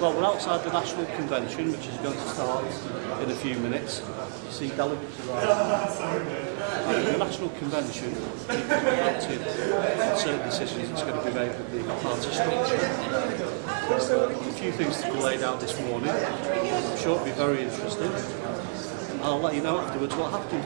Well, we're outside the National Convention, which is going to start in a few minutes. You see delegates arriving. The National Convention acted on certain decisions that's going to be made with the party structure. A few things to be laid out this morning. I'm sure it'll be very interesting. I'll let you know afterwards what happened.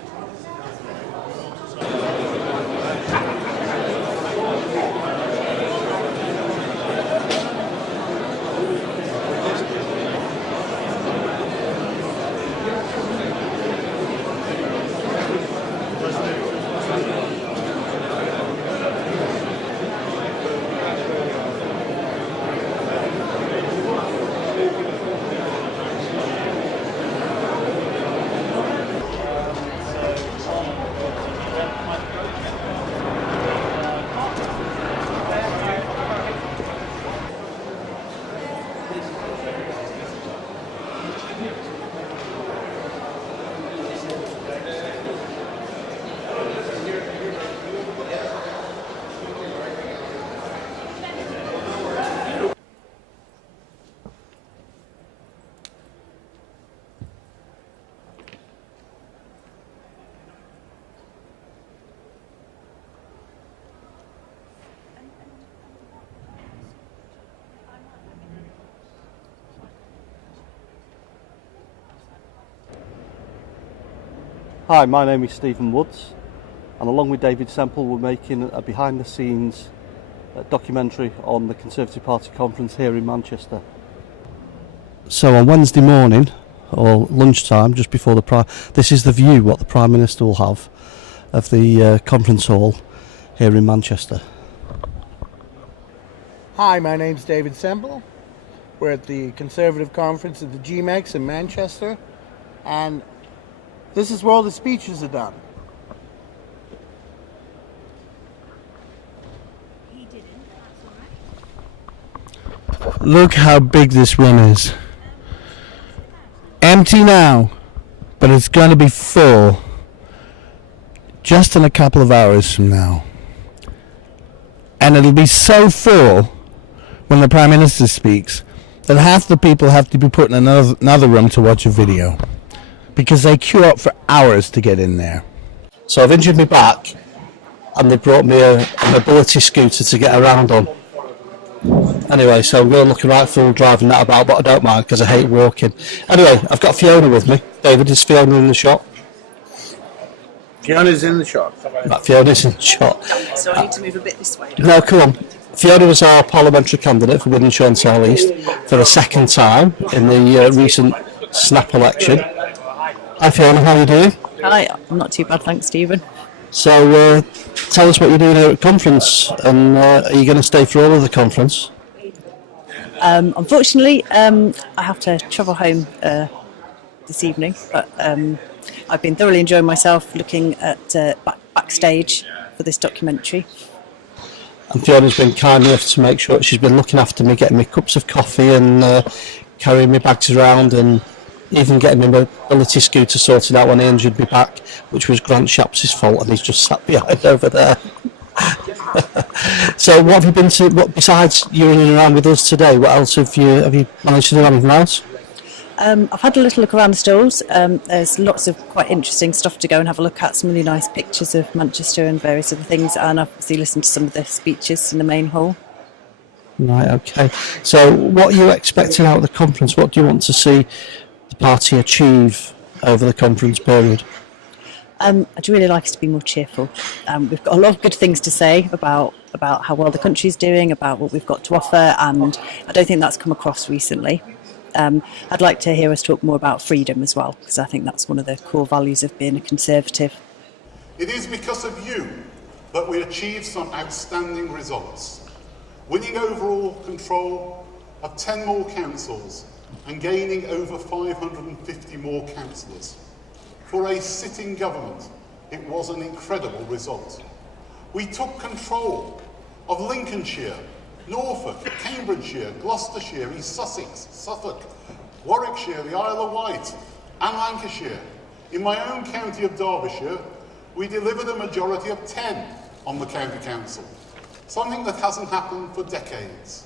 Hi, my name is Stephen Woods, and along with David Semple we're making a behind-the-scenes documentary on the Conservative Party conference here in Manchester. So on Wednesday morning, or lunchtime, just before this is the view what the Prime Minister will have of the conference hall here in Manchester. Hi, my name's David Semple. We're at the Conservative Conference at the GMEX in Manchester, and this is where all the speeches are done. He didn't, that's all right. Look how big this room is. Empty now, but it's going to be full just in a couple of hours from now. And it'll be so full when the Prime Minister speaks that half the people have to be put in another room to watch a video, because they queue up for hours to get in there. So I've injured my back, and they brought me a mobility scooter to get around on. Anyway, so I'm going looking right full driving that about, but I don't mind because I hate walking. Anyway, I've got Fiona with me. David, is Fiona in the shot? Fiona's in the shot. Right, Fiona's in the shot. So I need to move a bit this way. No, come on. Fiona was our parliamentary candidate for Wythenshawe East for the second time in the recent snap election. Hi Fiona, how are you doing? Hi, I'm not too bad, thanks, Stephen. So, tell us what you're doing here at conference, and are you going to stay for all of the conference? Unfortunately, I have to travel home this evening, but I've been thoroughly enjoying myself looking at backstage for this documentary. And Fiona's been kind enough to make sure she's been looking after me, getting me cups of coffee and carrying me bags around, and even getting my mobility scooter sorted out when I injured me back, which was Grant Shapps' fault, and he's just sat behind over there. So, what have you been to? What besides you running around with us today? What else have you managed to do? Anything else? I've had a little look around the stalls. There's lots of quite interesting stuff to go and have a look at. Some really nice pictures of Manchester and various other things, and I've obviously listened to some of the speeches in the main hall. Right. Okay. So, what are you expecting out of the conference? What do you want to see the party achieve over the conference period? I'd really like us to be more cheerful. We've got a lot of good things to say about how well the country's doing, about what we've got to offer, and I don't think that's come across recently. I'd like to hear us talk more about freedom as well, because I think that's one of the core values of being a Conservative. It is because of you that we achieved some outstanding results, winning overall control of 10 more councils and gaining over 550 more councillors. For a sitting government, it was an incredible result. We took control of Lincolnshire, Norfolk, Cambridgeshire, Gloucestershire, East Sussex, Suffolk, Warwickshire, the Isle of Wight and Lancashire. In my own county of Derbyshire, we delivered a majority of 10 on the county council, something that hasn't happened for decades.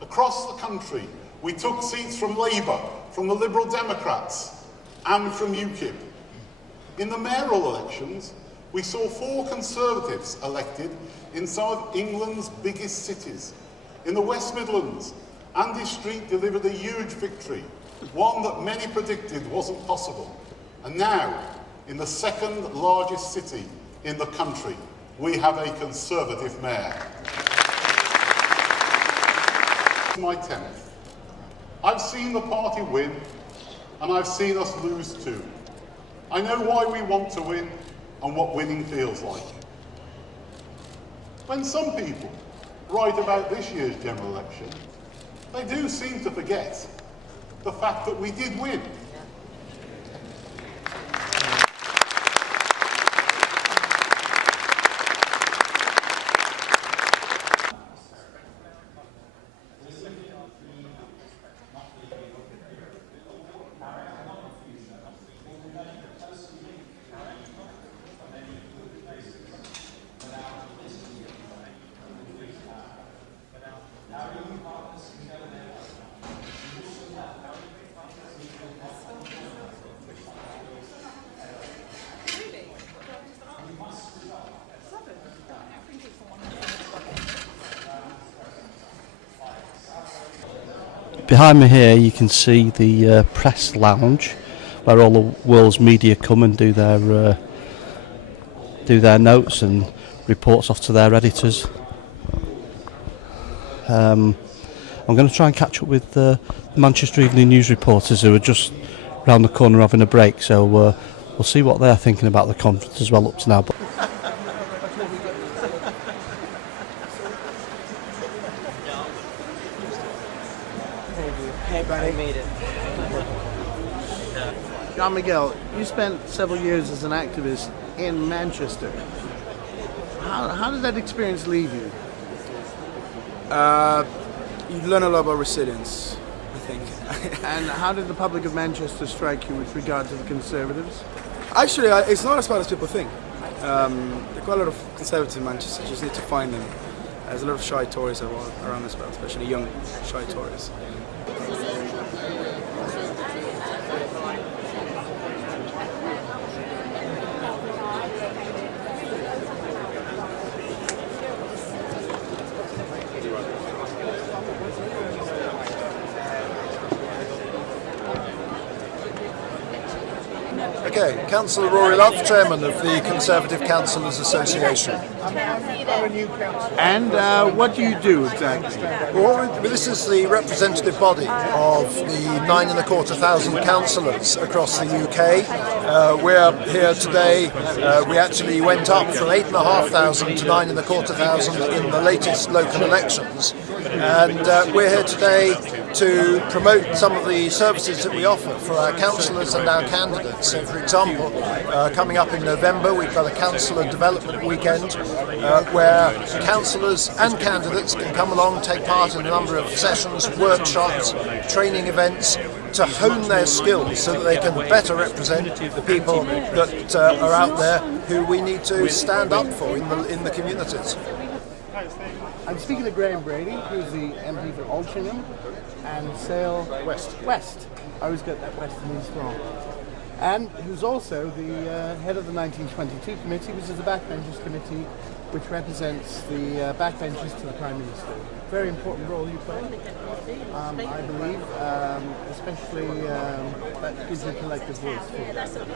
Across the country, we took seats from Labour, from the Liberal Democrats and from UKIP. In the mayoral elections, we saw 4 Conservatives elected in some of England's biggest cities. In the West Midlands, Andy Street delivered a huge victory, one that many predicted wasn't possible. And now, in the second largest city in the country, we have a Conservative mayor. My 10th. I've seen the party win, and I've seen us lose too. I know why we want to win and what winning feels like. When some people write about this year's general election, they do seem to forget the fact that we did win. Behind me here you can see the press lounge where all the world's media come and do their notes and reports off to their editors. I'm going to try and catch up with the Manchester Evening News reporters who are just round the corner having a break, so we'll see what they're thinking about the conference as well up to now. But Hey, buddy. I made it. John Miguel, you spent several years as an activist in Manchester. How did that experience leave you? You learn a lot about resilience, I think. And how did the public of Manchester strike you with regard to the Conservatives? Actually, it's not as bad as people think. There are quite a lot of Conservatives in Manchester, you just need to find them. There's a lot of shy Tories around as well, especially young shy Tories. Okay, Councillor Rory Love, Chairman of the Conservative Councillors Association. And what do you do exactly? Well, this is the representative body of the 9,250 councillors across the UK. We're here today. We actually went up from 8,500 to 9,250 in the latest local elections. And we're here today to promote some of the services that we offer for our councillors and our candidates. So, for example, coming up in November, we've got a councillor development weekend where councillors and candidates can come along, take part in a number of sessions, workshops, training events to hone their skills so that they can better represent the people that are out there who we need to stand up for in the communities. I'm speaking to Graham Brady, who's the MP for Altrincham and Sale West. I always get that West and East wrong. And who's also the head of the 1922 committee, which is the Backbenchers Committee, which represents the backbenchers to the Prime Minister. Very important role you play, I believe, especially that gives you a collective voice, doesn't it?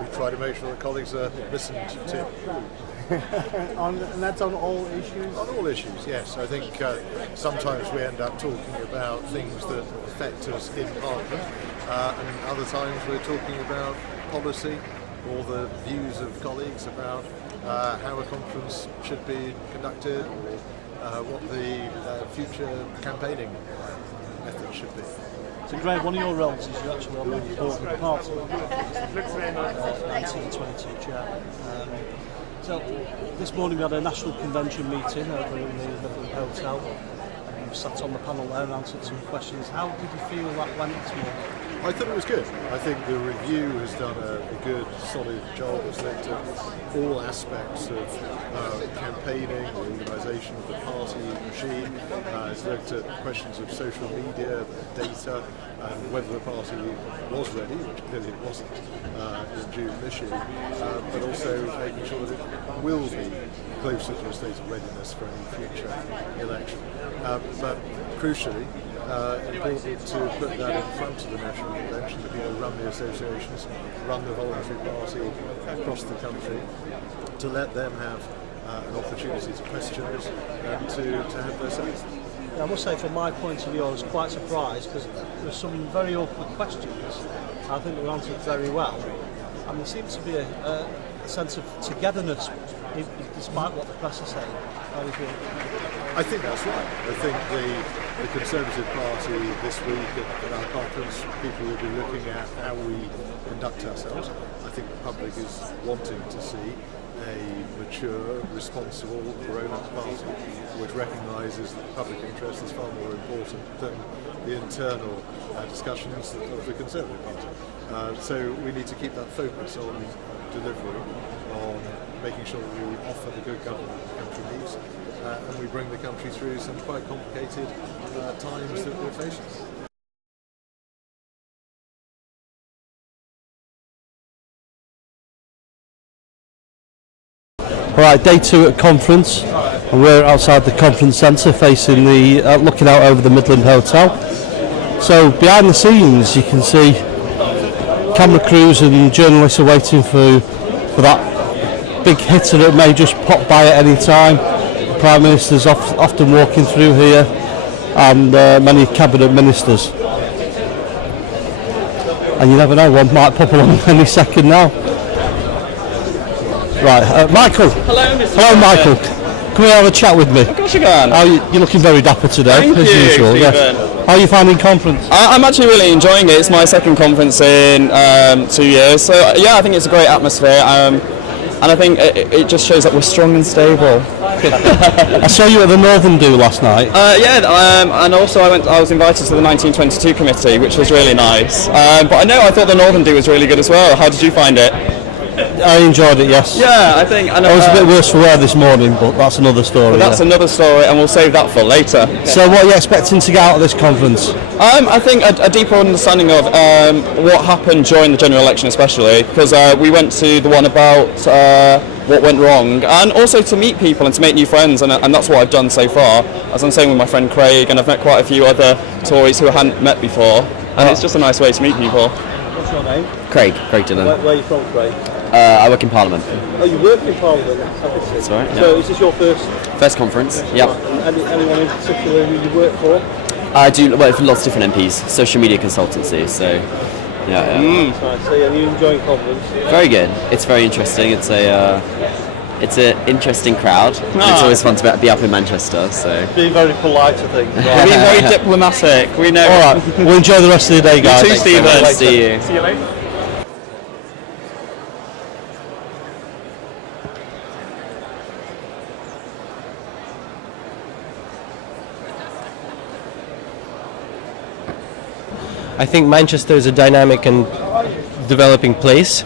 We try to make sure that colleagues are listened to. And that's on all issues? On all issues, yes. I think sometimes we end up talking about things that affect us in Parliament, and other times we're talking about policy or the views of colleagues about how a conference should be conducted or what the future campaigning method should be. So Graham, one of your roles is you're actually on the board of the party, 1922 chair. So this morning we had a national convention meeting over in the Midland Hotel, and you sat on the panel there and answered some questions. How did you feel that went this morning? I thought it was good. I think the review has done a good, solid job. It's looked at all aspects of campaigning, the organisation of the party machine. It's looked at questions of social media, data, and whether the party was ready, which clearly it wasn't in June this year, but also making sure that it will be closer to a state of readiness for any future election. But crucially, important to put that in front of the National Convention, the people who run the associations, run the voluntary party across the country, to let them have an opportunity to question us and to have their say. I must say, from my point of view, I was quite surprised because there were some very awkward questions. I think they were answered very well, and there seems to be a sense of togetherness despite what the press is saying. How do you feel? I think that's right. I think the Conservative Party this week at our conference, people will be looking at how we conduct ourselves. I think the public is wanting to see a mature, responsible, grown-up party which recognises that the public interest is far more important than the internal discussions of the Conservative Party. So we need to keep that focus on delivery, on making sure that we offer the good government the country needs, and we bring the country through some quite complicated times that we're facing. Right, day two at conference, and we're outside the conference centre facing the, looking out over the Midland Hotel. So behind the scenes you can see camera crews and journalists are waiting for that big hitter that may just pop by at any time. The Prime Minister's often walking through here, and many cabinet ministers. And you never know, one might pop along any second now. Right, Michael. Hello, Mr. Hello, Michael. Come here, have a chat with me. Of course you can. You're looking very dapper today, Thank as you, usual. Stephen. Yes. How are you finding conference? I'm actually really enjoying it. It's my second conference in 2 years, so yeah, I think it's a great atmosphere, and I think it just shows that we're strong and stable. I saw you at the Northern Do last night. And also I was invited to the 1922 committee, which was really nice. But I thought the Northern Do was really good as well. How did you find it? I enjoyed it, yes. Yeah, I think. I was a bit worse for wear this morning, but that's another story. Another story, and we'll save that for later. So what are you expecting to get out of this conference? I think a deeper understanding of what happened during the general election, especially, because we went to the one about what went wrong, and also to meet people and to make new friends, and that's what I've done so far, as I'm saying with my friend Craig, and I've met quite a few other Tories who I hadn't met before, and it's just a nice way to meet people. What's your name? Craig Dillon. Where are you from, Craig? I work in Parliament. Oh, you work in Parliament? That's right. Yeah. So is this your first conference? Yeah. Anyone in particular who you work for? I do work for lots of different MPs, social media consultancy. So yeah. Nice. So are you enjoying conference? Very good. It's very interesting. It's an interesting crowd. And it's always fun to be up in Manchester. So Being very polite, I think. We're being very diplomatic. We know. All right, we'll enjoy the rest of the day, guys. You too, Stephen. See you. See you later. I think Manchester is a dynamic and developing place.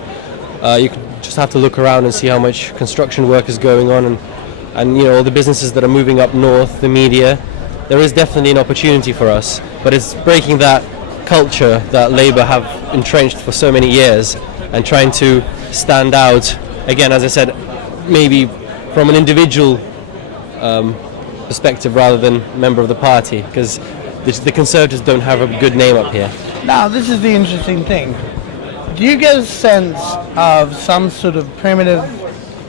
You just have to look around and see how much construction work is going on, and you know, all the businesses that are moving up north, the media. There is definitely an opportunity for us, but it's breaking that culture that Labour have entrenched for so many years and trying to stand out again, as I said, maybe from an individual perspective rather than member of the party, because the Conservatives don't have a good name up here. Now, this is the interesting thing. Do you get a sense of some sort of primitive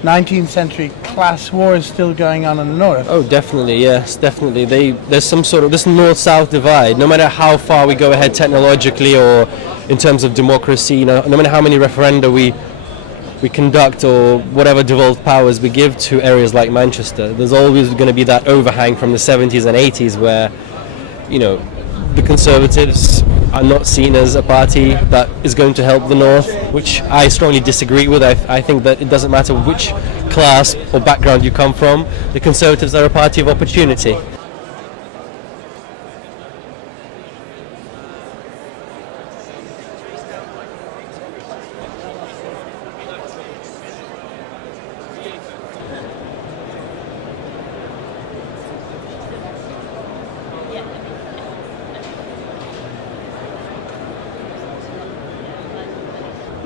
19th century class war still going on in the north? Oh, definitely, yes, definitely. There's some sort of this north-south divide. No matter how far we go ahead technologically or in terms of democracy, you know, no matter how many referenda we conduct or whatever devolved powers we give to areas like Manchester, there's always going to be that overhang from the 70s and 80s where, you know, the Conservatives are not seen as a party that is going to help the North, which I strongly disagree with. I think that it doesn't matter which class or background you come from, the Conservatives are a party of opportunity.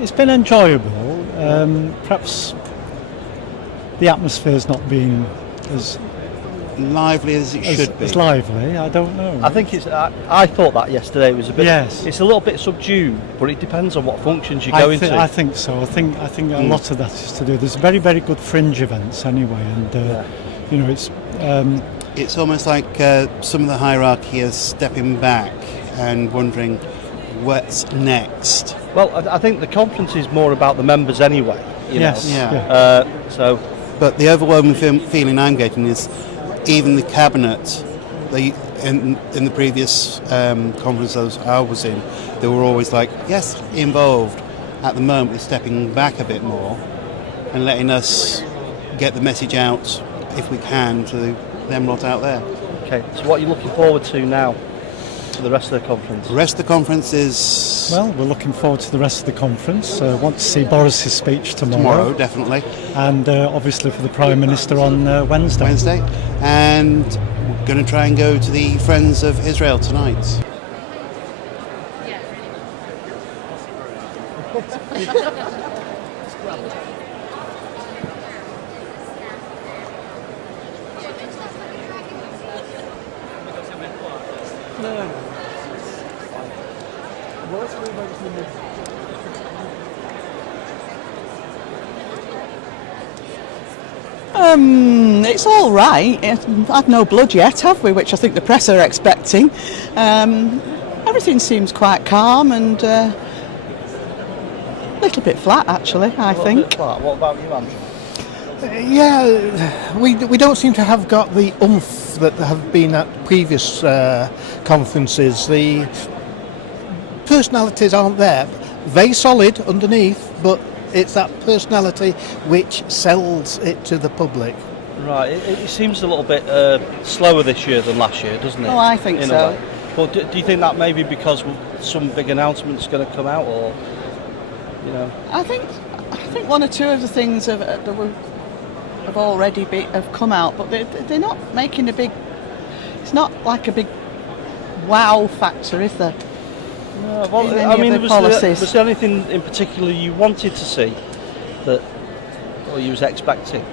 It's been enjoyable. Perhaps the atmosphere's not been as lively as it should be. As lively, I don't know. I think it's. I thought that yesterday was a bit. Yes. It's a little bit subdued, but it depends on what functions you go into. I think so. I think a lot of that is to do. There's very, very good fringe events anyway, and you know, it's almost like some of the hierarchy is stepping back and wondering what's next. Well, I think the conference is more about the members anyway. Yes. Yeah. So, but the overwhelming feeling I'm getting is even the cabinet, in the previous conferences I was in, they were always like, yes, involved. At the moment, they're stepping back a bit more and letting us get the message out, if we can, to them lot out there. Okay, so what are you looking forward to now for the rest of the conference? The rest of the conference is... Well, we're looking forward to the rest of the conference. Want to see Boris's speech tomorrow. Tomorrow, definitely. And obviously for the Prime Minister on Wednesday. And we're going to try and go to the Friends of Israel tonight. It's all right. We've had no blood yet, have we? Which I think the press are expecting. Everything seems quite calm and a little bit flat, actually, I think. What about you, Andrew? Yeah, we don't seem to have got the oomph that have been at previous conferences. The personalities aren't there. Very solid underneath, but it's that personality which sells it to the public. Right, it seems a little bit slower this year than last year, doesn't it? Oh, I think so. But do you think that maybe because some big announcement's going to come out, or you know? I think one or two of the things have already have come out, but they're not making a big. It's not like a big wow factor, is there? No, well, I mean, was there anything in particular you wanted to see that, or you was expecting?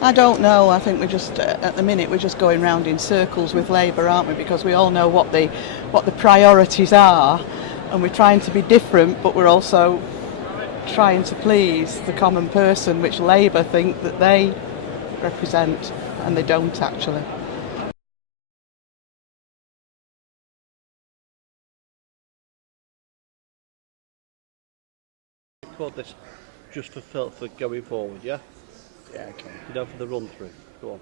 I don't know. I think we're just at the minute we're just going round in circles with Labour, aren't we? Because we all know what the priorities are, and we're trying to be different, but we're also trying to please the common person, which Labour think that they represent, and they don't actually. Quote this just for going forward, yeah? Yeah, okay. You know, for the run through. Go on.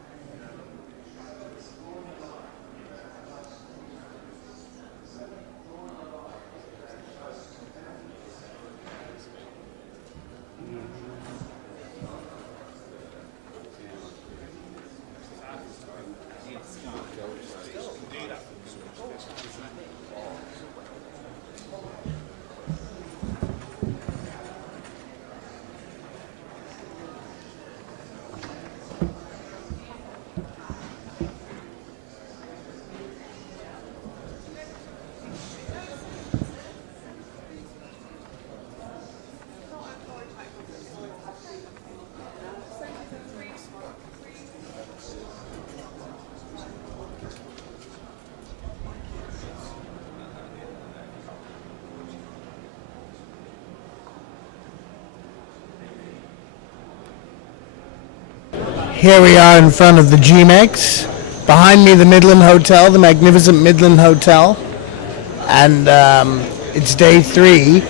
Here we are in front of the GMEX. Behind me, the Midland Hotel, the magnificent Midland Hotel. And it's day 3.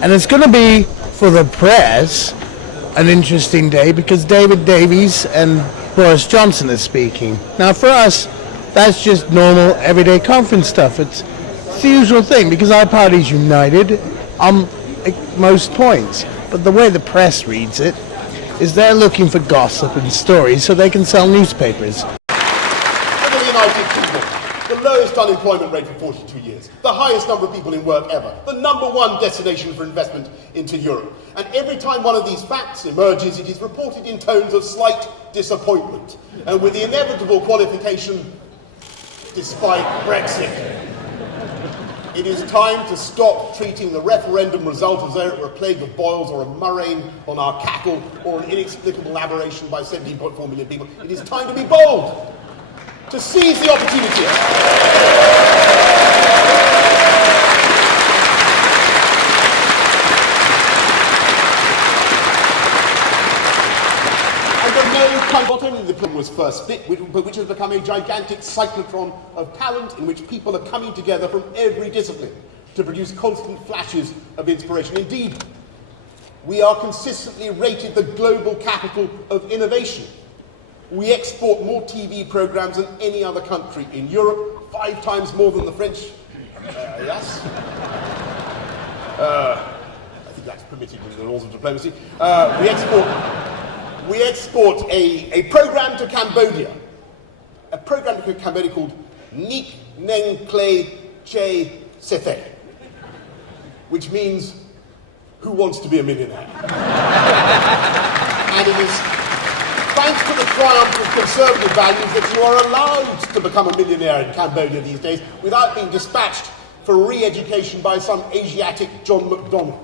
And it's going to be, for the press, an interesting day because David Davies and Boris Johnson are speaking. Now, for us, that's just normal, everyday conference stuff. It's the usual thing because our party's united on most points. But the way the press reads it is they're looking for gossip and stories so they can sell newspapers. In the United Kingdom, the lowest unemployment rate for 42 years, the highest number of people in work ever, the #1 destination for investment into Europe. And every time one of these facts emerges, it is reported in tones of slight disappointment, and with the inevitable qualification, despite Brexit. It is time to stop treating the referendum result as though it were a plague of boils or a murrain on our cattle or an inexplicable aberration by 17.4 million people. It is time to be bold, to seize the opportunity. Not only the plan was first split, but which has become a gigantic cyclotron of talent in which people are coming together from every discipline to produce constant flashes of inspiration. Indeed, we are consistently rated the global capital of innovation. We export more TV programs than any other country in Europe, 5 times more than the French. Yes. I think that's permitted in the rules of diplomacy. We export a program to Cambodia. A program to Cambodia called Nik Neng Klay Che Sethe, which means who wants to be a millionaire? And it is thanks to the triumph of conservative values that you are allowed to become a millionaire in Cambodia these days without being dispatched for re-education by some Asiatic John McDonnell.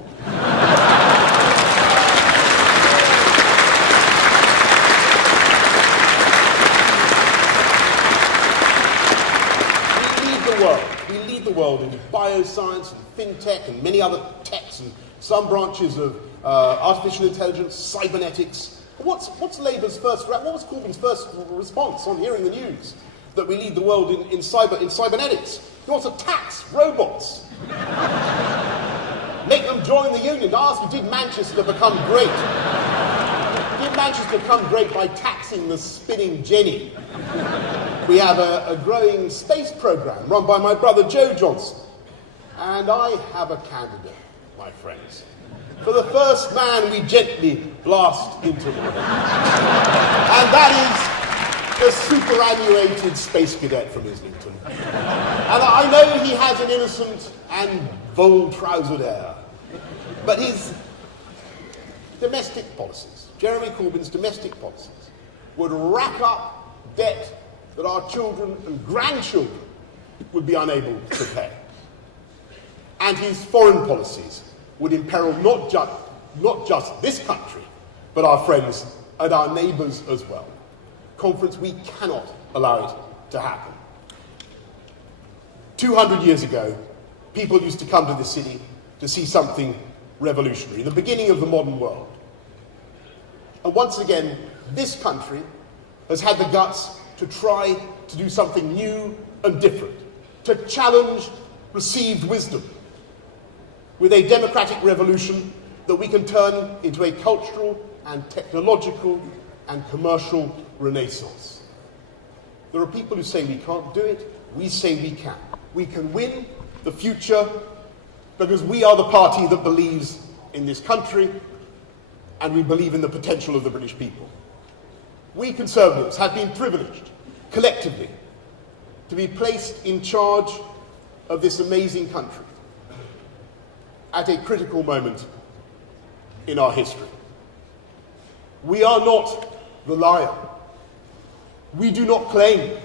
We lead the world in bioscience and fintech and many other techs and some branches of artificial intelligence, cybernetics. What's Labour's what was Corbyn's first response on hearing the news that we lead the world in cybernetics? He wants to tax robots. Make them join the union. Ask, did Manchester become great? Did Manchester become great by taxing the spinning jenny? We have a growing space program run by my brother Joe Johnson. And I have a candidate, my friends. For the first man we gently blast into the moon. And that is the superannuated space cadet from Islington. And I know he has an innocent and bold-trousered air. But his domestic policies, Jeremy Corbyn's domestic policies, would rack up debt that our children and grandchildren would be unable to pay. And his foreign policies would imperil not just this country, but our friends and our neighbours as well. Conference, we cannot allow it to happen. 200 years ago, people used to come to this city to see something revolutionary, the beginning of the modern world. And once again, this country has had the guts to try to do something new and different, to challenge received wisdom with a democratic revolution that we can turn into a cultural and technological and commercial renaissance. There are people who say we can't do it. We say we can. We can win the future because we are the party that believes in this country and we believe in the potential of the British people. We Conservatives have been privileged, collectively, to be placed in charge of this amazing country at a critical moment in our history. We are not the lion. We do not claim,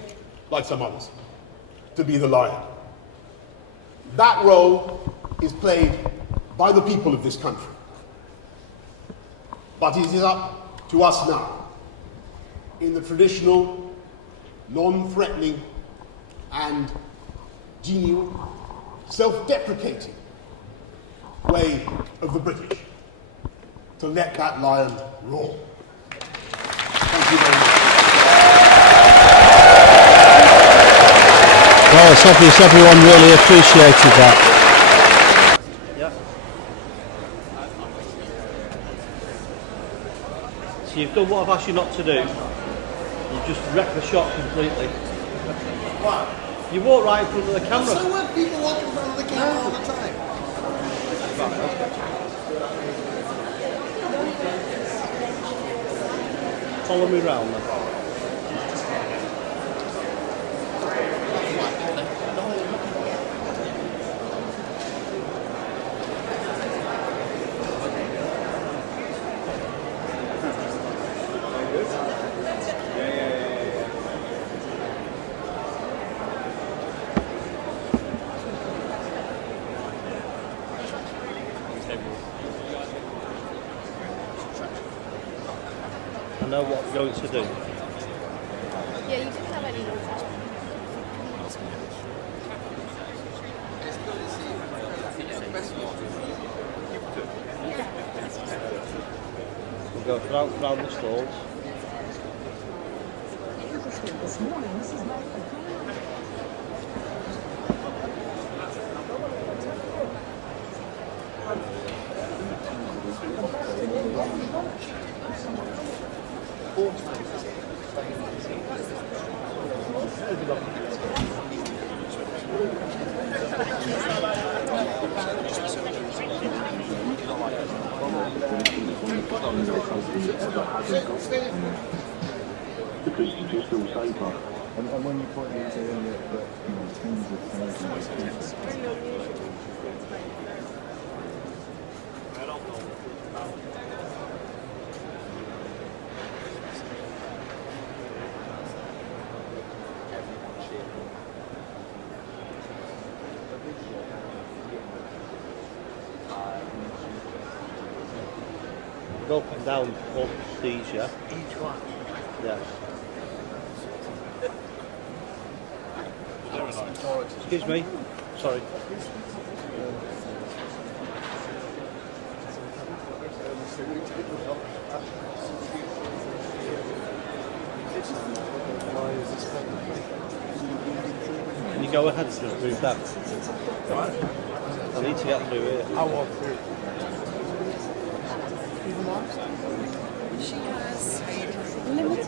like some others, to be the lion. That role is played by the people of this country. But it is up to us now, in the traditional, non-threatening and genial, self-deprecating way of the British, to let that lion roar. Thank you very much. Well, it's obvious everyone really appreciated that. So you've done what I've asked you not to do. You've just wrecked the shot completely. What? You walk right in front of the camera. So what? People walk in front of the camera all the time. Follow me round then. I know what we're going to do. Yeah, you didn't have any. We'll go round the stalls. Because you feel safer. And when you point into that tens of thousands of people. Go up and down up these, yeah? Each one. Yeah. Excuse me. Sorry. Can you go ahead and move that? I need to get through here. I'll walk through. She has limited.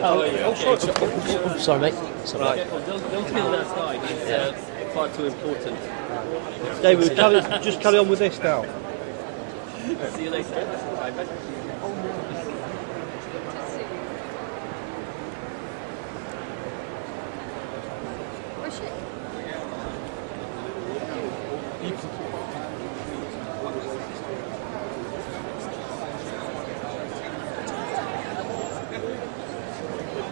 How are you? Oh, sorry, mate. Right. Don't feel that side. It's far too important. David, just carry on with this now. See you later. Bye. Where's she?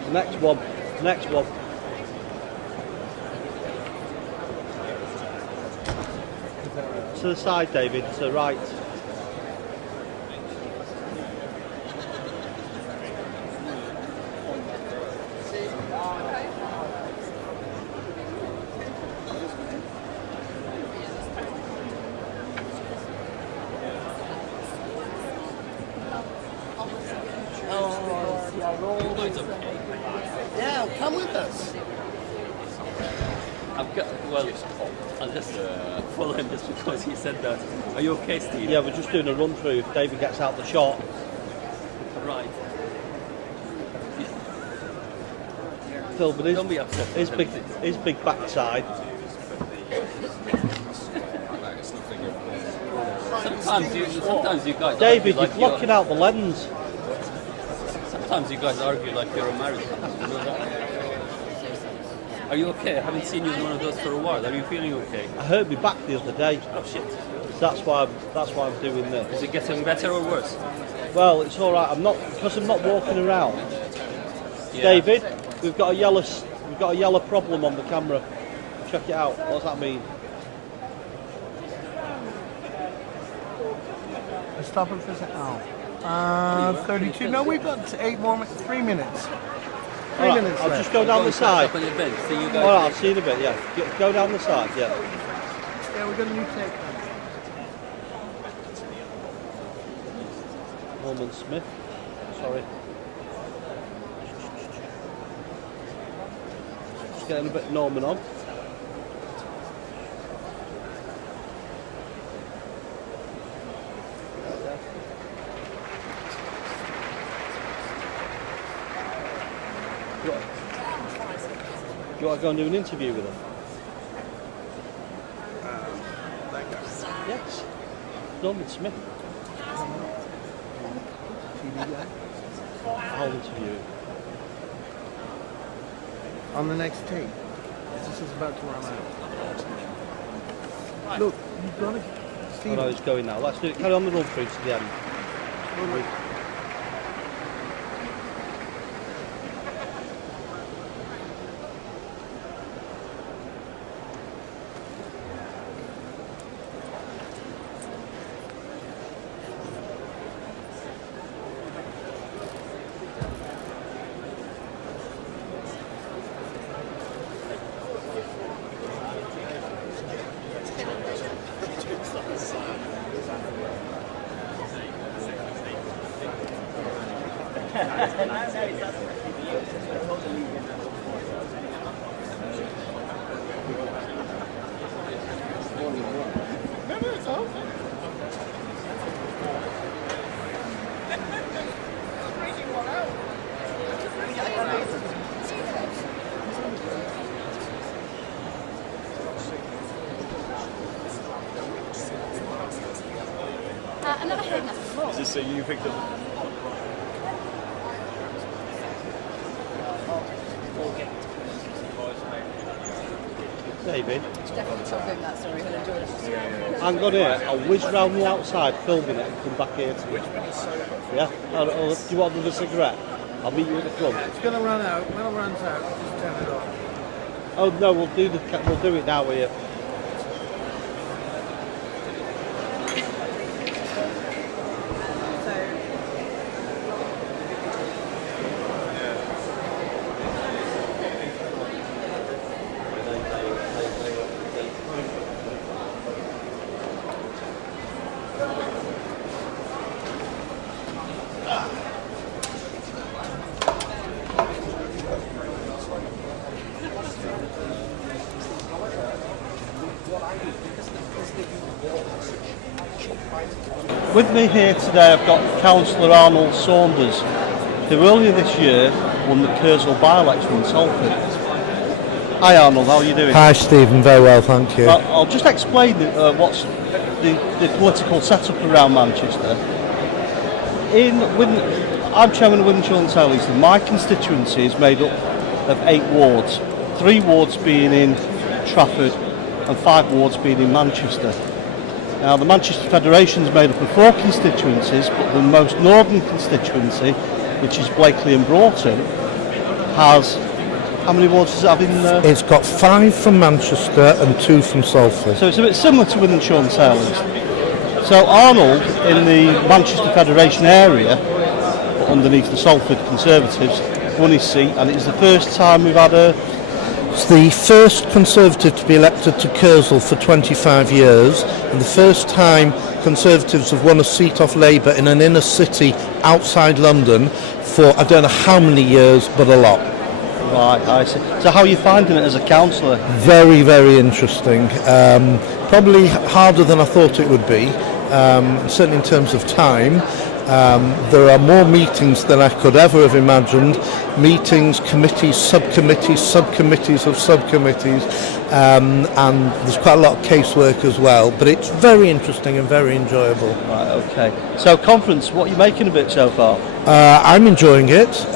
The next one Next one. To the side, David, to the right. Yeah, come with us. I've got, well, I'm just following this because he said that. Are you okay, Steve? Yeah, we're just doing a run through. If David gets out the shot. Right. Phil, but Don't be upset. his big backside. Sometimes you guys David, argue like you're blocking out the lens. Sometimes you guys argue like you're a married couple. You know that? Are you okay? I haven't seen you in one of those for a while. Are you feeling okay? I hurt my back the other day. Oh shit. That's why I'm doing this. Is it getting better or worse? Well, it's all right. I'm not walking around. Yeah. David, we've got a yellow problem on the camera. Check it out. What does that mean? Stop it for a second. 32. No, we've got 3 minutes. 3 All right, minutes I'll left. just go down the side. Up on your bench. See you guys. All right, I'll see you in a bit. Yeah, go down the side. Yeah. Yeah, we've got a new take. Norman Smith. Sorry. Just getting a bit of Norman on. Do you want to go and do an interview with him? Yes. Norman Smith. I'll interview him. On the next tape. This is about to run out. Look, you've got to see. Oh no, it's going now. Let's do it. Carry on the run through to the end. I've never heard that before. Is this so you picked up? David, Definitely told him that story. He'll enjoy it. I'm going here. I'll whiz round the outside filming it and come back here to you. Yeah? Do you want another cigarette? I'll meet you at the front. It's going to run out. When it runs out, just turn it off. Oh no, we'll do it now here. With me here today I've got Councillor Arnold Saunders, who earlier this year won the Kersal by-election in Salford. Hi Arnold, how are you doing? Hi Stephen, very well, thank you. I'll just explain what's the political setup around Manchester. I'm chairman of Wigan Children's Leiston. My constituency is made up of 8 wards, 3 wards being in Trafford and 5 wards being in Manchester. Now the Manchester Federation is made up of 4 constituencies, but the most northern constituency, which is Blakely and Broughton, has How many awards does it have in? It's got 5 from Manchester and 2 from Salford. So it's a bit similar to Wythenshawe and Sale East. So Arnold, in the Manchester Federation area, underneath the Salford Conservatives, won his seat, and it's the first time we've had a... It's the first Conservative to be elected to Kersal for 25 years, and the first time Conservatives have won a seat off Labour in an inner city outside London for I don't know how many years, but a lot. Right, I see. So how are you finding it as a councillor? Very, very interesting. Probably harder than I thought it would be, certainly in terms of time. There are more meetings than I could ever have imagined. Meetings, committees, subcommittees of subcommittees, and there's quite a lot of casework as well. But it's very interesting and very enjoyable. Right, okay. So conference, what are you making of it so far? I'm enjoying it.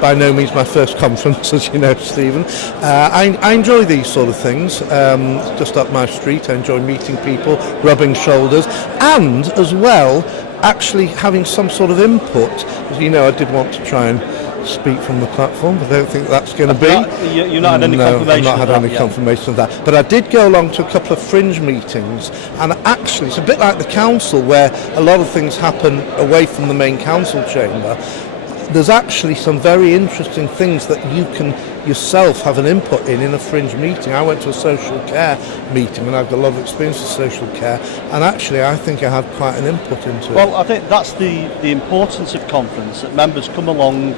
By no means my first conference, as you know, Stephen. I enjoy these sort of things. It's just up my street. I enjoy meeting people, rubbing shoulders, and as well, actually having some sort of input. As you know, I did want to try and speak from the platform, but I don't think that's going to be. You've not had any confirmation? No, I've not had any confirmation of that. But I did go along to a couple of fringe meetings, and actually it's a bit like the council, where a lot of things happen away from the main council chamber. There's actually some very interesting things that you can yourself have an input in a fringe meeting. I went to a social care meeting and I've got a lot of experience with social care, and actually I think I had quite an input into it. Well, I think that's the importance of conference, that members come along,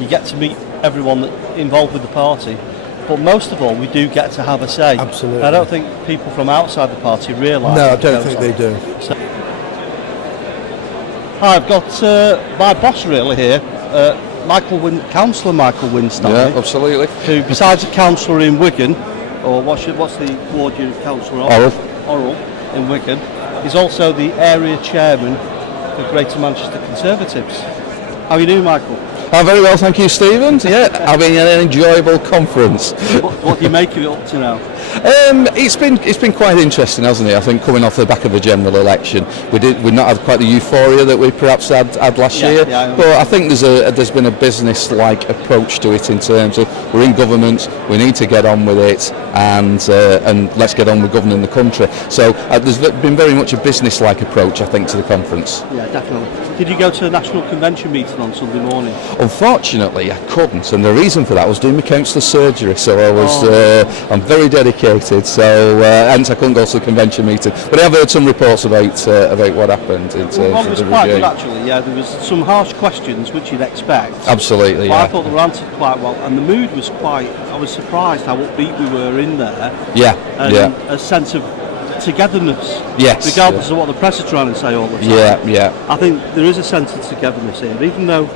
you get to meet everyone that involved with the party, but most of all we do get to have a say. Absolutely. I don't think people from outside the party realise. No, I don't think they do. So, hi, I've got my boss really here, Councillor Michael Winstanley. Yeah, absolutely. Who, besides a councillor in Wigan, or what's the ward you're councillor of? Orrell in Wigan, is also the area chairman for Greater Manchester Conservatives. How are you doing, Michael? I'm very well, thank you, Stephen. Yeah, having an enjoyable conference. What do you make of it up to now? It's been quite interesting, hasn't it? I think coming off the back of the general election, we've not had quite the euphoria that we perhaps had last year. Yeah, but I think there's been a business-like approach to it in terms of we're in government, we need to get on with it, and let's get on with governing the country. So there's been very much a business-like approach, I think, to the conference. Yeah, definitely. Did you go to the National Convention meeting on Sunday morning? Unfortunately, I couldn't, and the reason for that was doing my councillor surgery. So I was, I'm very dedicated. So hence I couldn't go to the convention meeting. But I have heard some reports about what happened in terms well, it of was the quite review. good actually. Yeah, there was some harsh questions which you'd expect. Absolutely, but yeah. I thought they were answered quite well, and the mood was quite. I was surprised how upbeat we were in there. Yeah, and yeah. a sense of togetherness. Yes. Regardless of what the press are trying to say all the time. Yeah, yeah. I think there is a sense of togetherness here, even though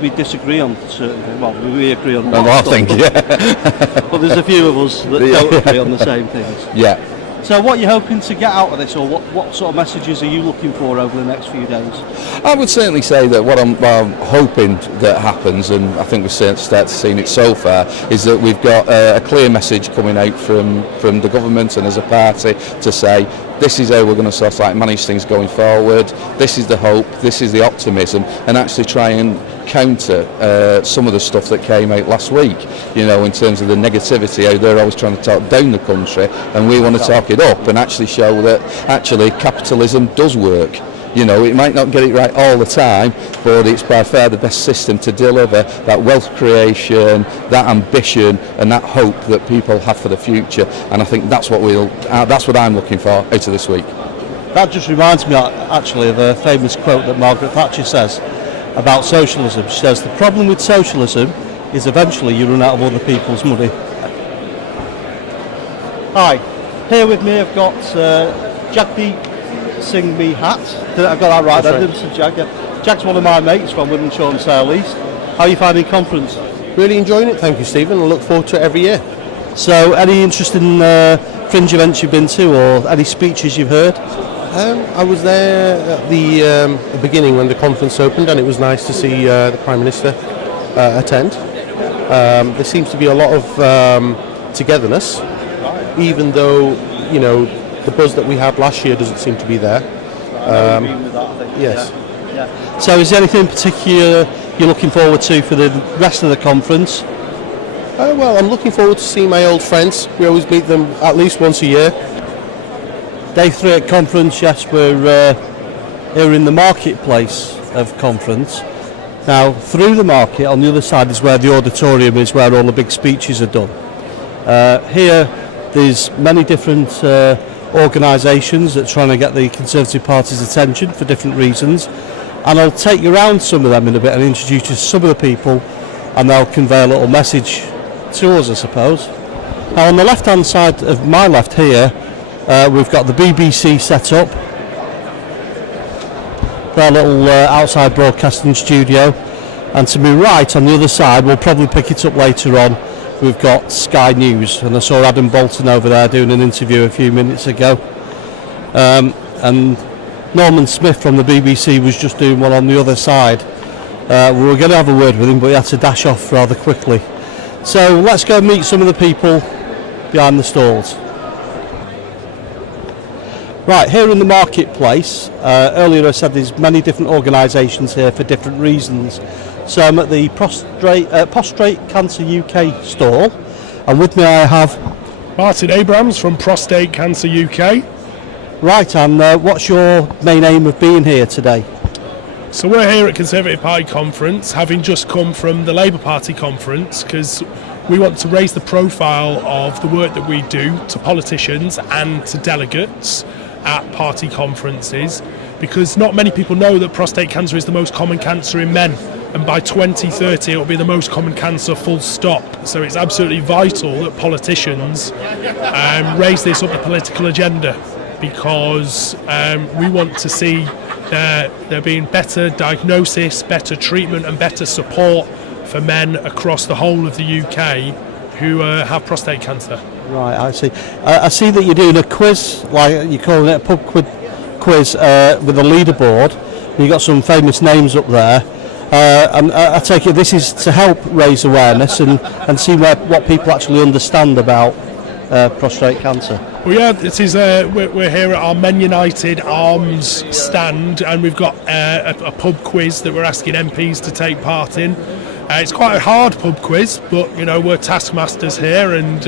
we disagree on certain things. Well, we agree on Well, I think, yeah. But there's a few of us that don't agree on the same things. Yeah. So what are you hoping to get out of this, or what sort of messages are you looking for over the next few days? I would certainly say that what I'm hoping that happens, and I think we've started seeing it so far, is that we've got a clear message coming out from the government and as a party to say this is how we're going to sort of manage things going forward, this is the hope, this is the optimism, and actually try and counter some of the stuff that came out last week, you know, in terms of the negativity, how they're always trying to talk down the country, and we want to talk it up and actually show that actually capitalism does work. You know, it might not get it right all the time, but it's by far the best system to deliver that wealth creation, that ambition, and that hope that people have for the future. And I think that's what I'm looking for out of this week. That just reminds me actually of a famous quote that Margaret Thatcher says about socialism. She says, "The problem with socialism is eventually you run out of other people's money." Hi, here with me I've got Jagdeep Singh Hat. I got that right, I didn't say Jag. Jag's one of my mates from Wythenshawe and Sale East. How are you finding conference? Really enjoying it, thank you, Stephen. I look forward to it every year. So, any interesting fringe events you've been to, or any speeches you've heard? I was there at the beginning when the conference opened, and it was nice to see the Prime Minister attend. There seems to be a lot of togetherness, even though, you know, the buzz that we had last year doesn't seem to be there. Yes. Yeah. So is there anything particular you're looking forward to for the rest of the conference? Well, I'm looking forward to seeing my old friends. We always meet them at least once a year. Day 3 at conference, yes, we're here in the marketplace of conference. Now, through the market, on the other side is where the auditorium is, where all the big speeches are done. Here, there's many different organisations that are trying to get the Conservative Party's attention for different reasons. And I'll take you around some of them in a bit and introduce you to some of the people, and they'll convey a little message to us, I suppose. Now, on the left-hand side of my left here, we've got the BBC set up, their little outside broadcasting studio, and to my right on the other side, we'll probably pick it up later on, we've got Sky News, and I saw Adam Bolton over there doing an interview a few minutes ago, and Norman Smith from the BBC was just doing one on the other side. We were going to have a word with him, but he had to dash off rather quickly. So let's go meet some of the people behind the stalls. Right, here in the marketplace, earlier I said there's many different organisations here for different reasons. So I'm at the Prostate Cancer UK stall, and with me I have Martin Abrams from Prostate Cancer UK. Right, and what's your main aim of being here today? So we're here at Conservative Party Conference, having just come from the Labour Party Conference, because we want to raise the profile of the work that we do to politicians and to delegates at party conferences, because not many people know that prostate cancer is the most common cancer in men, and by 2030 it will be the most common cancer, full stop. So it's absolutely vital that politicians raise this up the political agenda, because we want to see there being better diagnosis, better treatment and better support for men across the whole of the UK who have prostate cancer. Right, I see. I see that you're doing a quiz, like you're calling it a pub quiz with a leaderboard. You've got some famous names up there. And I take it this is to help raise awareness and see what people actually understand about prostate cancer. Well, yeah, it is. We're here at our Men United Arms stand, and we've got a pub quiz that we're asking MPs to take part in. It's quite a hard pub quiz, but we're taskmasters here, and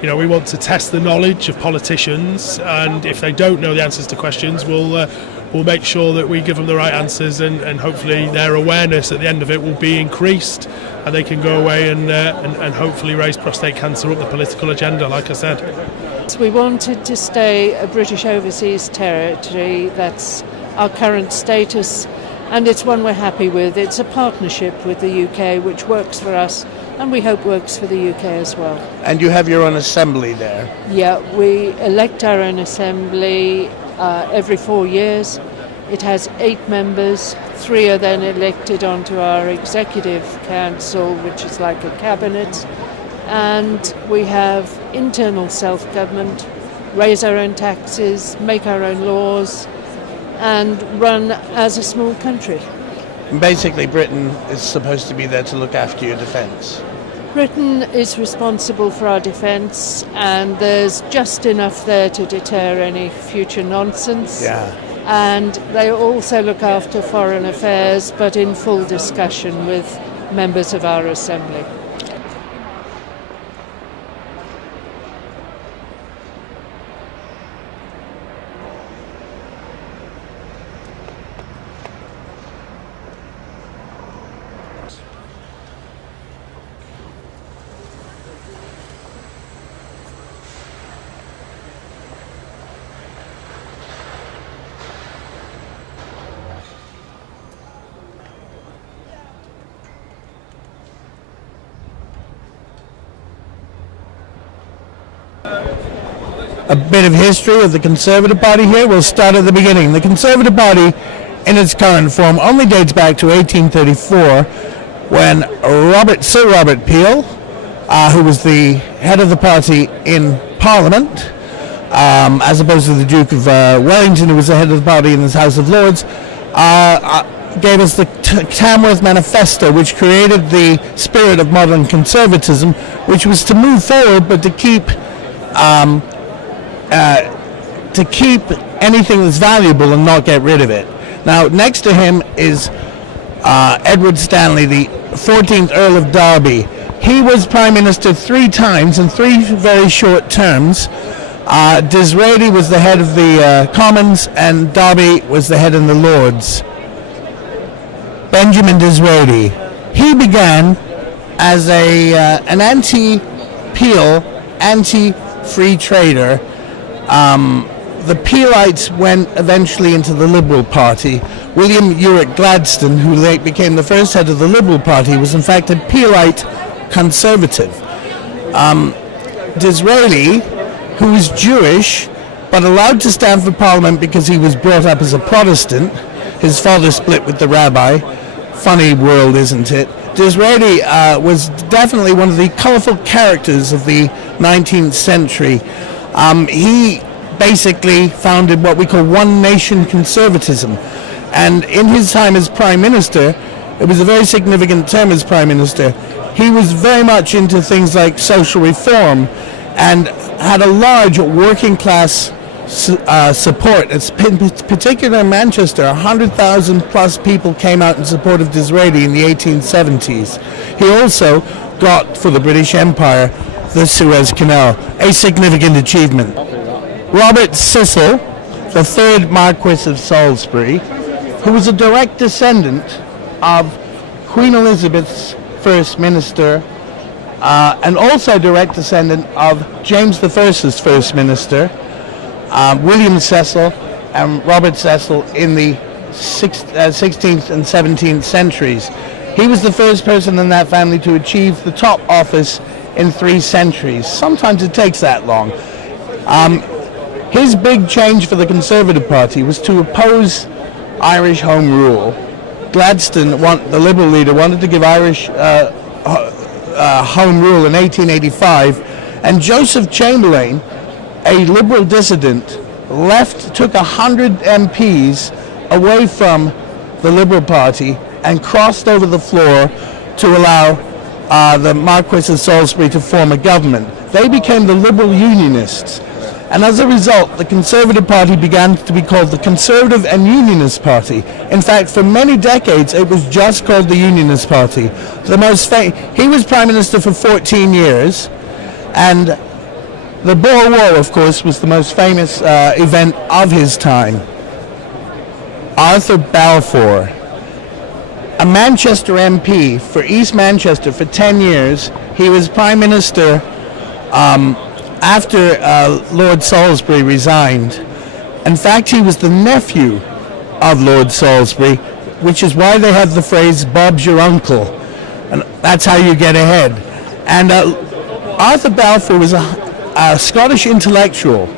we want to test the knowledge of politicians. And if they don't know the answers to questions, we'll make sure that we give them the right answers, and hopefully their awareness at the end of it will be increased, and they can go away and hopefully raise prostate cancer up the political agenda, like I said. We wanted to stay a British overseas territory. That's our current status, and it's one we're happy with. It's a partnership with the UK which works for us, and we hope works for the UK as well. And you have your own assembly there? Yeah, we elect our own assembly every 4 years. It has 8 members. 3 are then elected onto our executive council, which is like a cabinet. And we have internal self-government, raise our own taxes, make our own laws, and run as a small country. Basically, Britain is supposed to be there to look after your defence. Britain is responsible for our defence, and there's just enough there to deter any future nonsense. Yeah. And they also look after foreign affairs, but in full discussion with members of our assembly. A bit of history of the Conservative Party here. We'll start at the beginning. The Conservative Party, in its current form, only dates back to 1834, when Sir Robert Peel, who was the head of the party in Parliament, as opposed to the Duke of Wellington, who was the head of the party in the House of Lords, gave us the Tamworth Manifesto, which created the spirit of modern conservatism, which was to move forward, but to keep anything that's valuable and not get rid of it. Now, next to him is Edward Stanley, the 14th Earl of Derby. He was Prime Minister 3 times in 3 very short terms. Disraeli was the head of the Commons and Derby was the head of the Lords. Benjamin Disraeli. He began as an anti-Peel, anti-free trader. The Peelites went eventually into the Liberal Party. William Ewart Gladstone, who late became the first head of the Liberal Party, was in fact a Peelite conservative. Disraeli, who was Jewish but allowed to stand for Parliament because he was brought up as a Protestant. His father split with the rabbi. Funny world, isn't it? Disraeli was definitely one of the colourful characters of the 19th century. He basically founded what we call one nation conservatism. And in his time as Prime Minister, it was a very significant term as Prime Minister, he was very much into things like social reform and had a large working class support. It's particularly in Manchester, 100,000 plus people came out in support of Disraeli in the 1870s. He also got for the British Empire the Suez Canal, a significant achievement. Robert Cecil, the 3rd Marquis of Salisbury, who was a direct descendant of Queen Elizabeth's First Minister and also direct descendant of James I's First Minister, William Cecil and Robert Cecil in the 16th and 17th centuries. He was the first person in that family to achieve the top office in 3 centuries. Sometimes it takes that long. His big change for the Conservative Party was to oppose Irish Home Rule. Gladstone, the Liberal leader, wanted to give Irish Home Rule in 1885, and Joseph Chamberlain, a Liberal dissident, took 100 MPs away from the Liberal Party and crossed over the floor to allow the Marquis of Salisbury to form a government. They became the Liberal Unionists. And as a result, the Conservative Party began to be called the Conservative and Unionist Party. In fact, for many decades, it was just called the Unionist Party. He was Prime Minister for 14 years, and the Boer War, of course, was the most famous event of his time. Arthur Balfour, a Manchester MP for East Manchester for 10 years. He was Prime Minister after Lord Salisbury resigned. In fact, he was the nephew of Lord Salisbury, which is why they have the phrase, Bob's your uncle. And that's how you get ahead. And Arthur Balfour was a Scottish intellectual.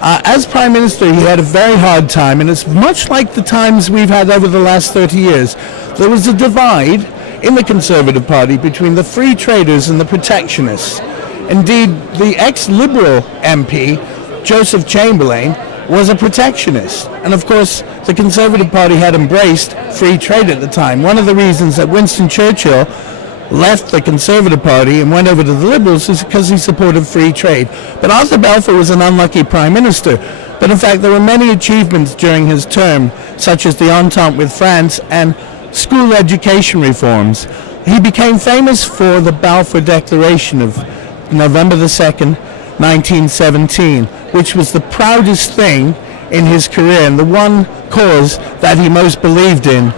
As Prime Minister, he had a very hard time, and it's much like the times we've had over the last 30 years. There was a divide in the Conservative Party between the free traders and the protectionists. Indeed, the ex-Liberal MP, Joseph Chamberlain, was a protectionist. And of course, the Conservative Party had embraced free trade at the time. One of the reasons that Winston Churchill left the Conservative Party and went over to the Liberals is because he supported free trade. But Arthur Balfour was an unlucky Prime Minister. But in fact, there were many achievements during his term, such as the Entente with France and school education reforms. He became famous for the Balfour Declaration of November the 2nd, 1917, which was the proudest thing in his career and the one cause that he most believed in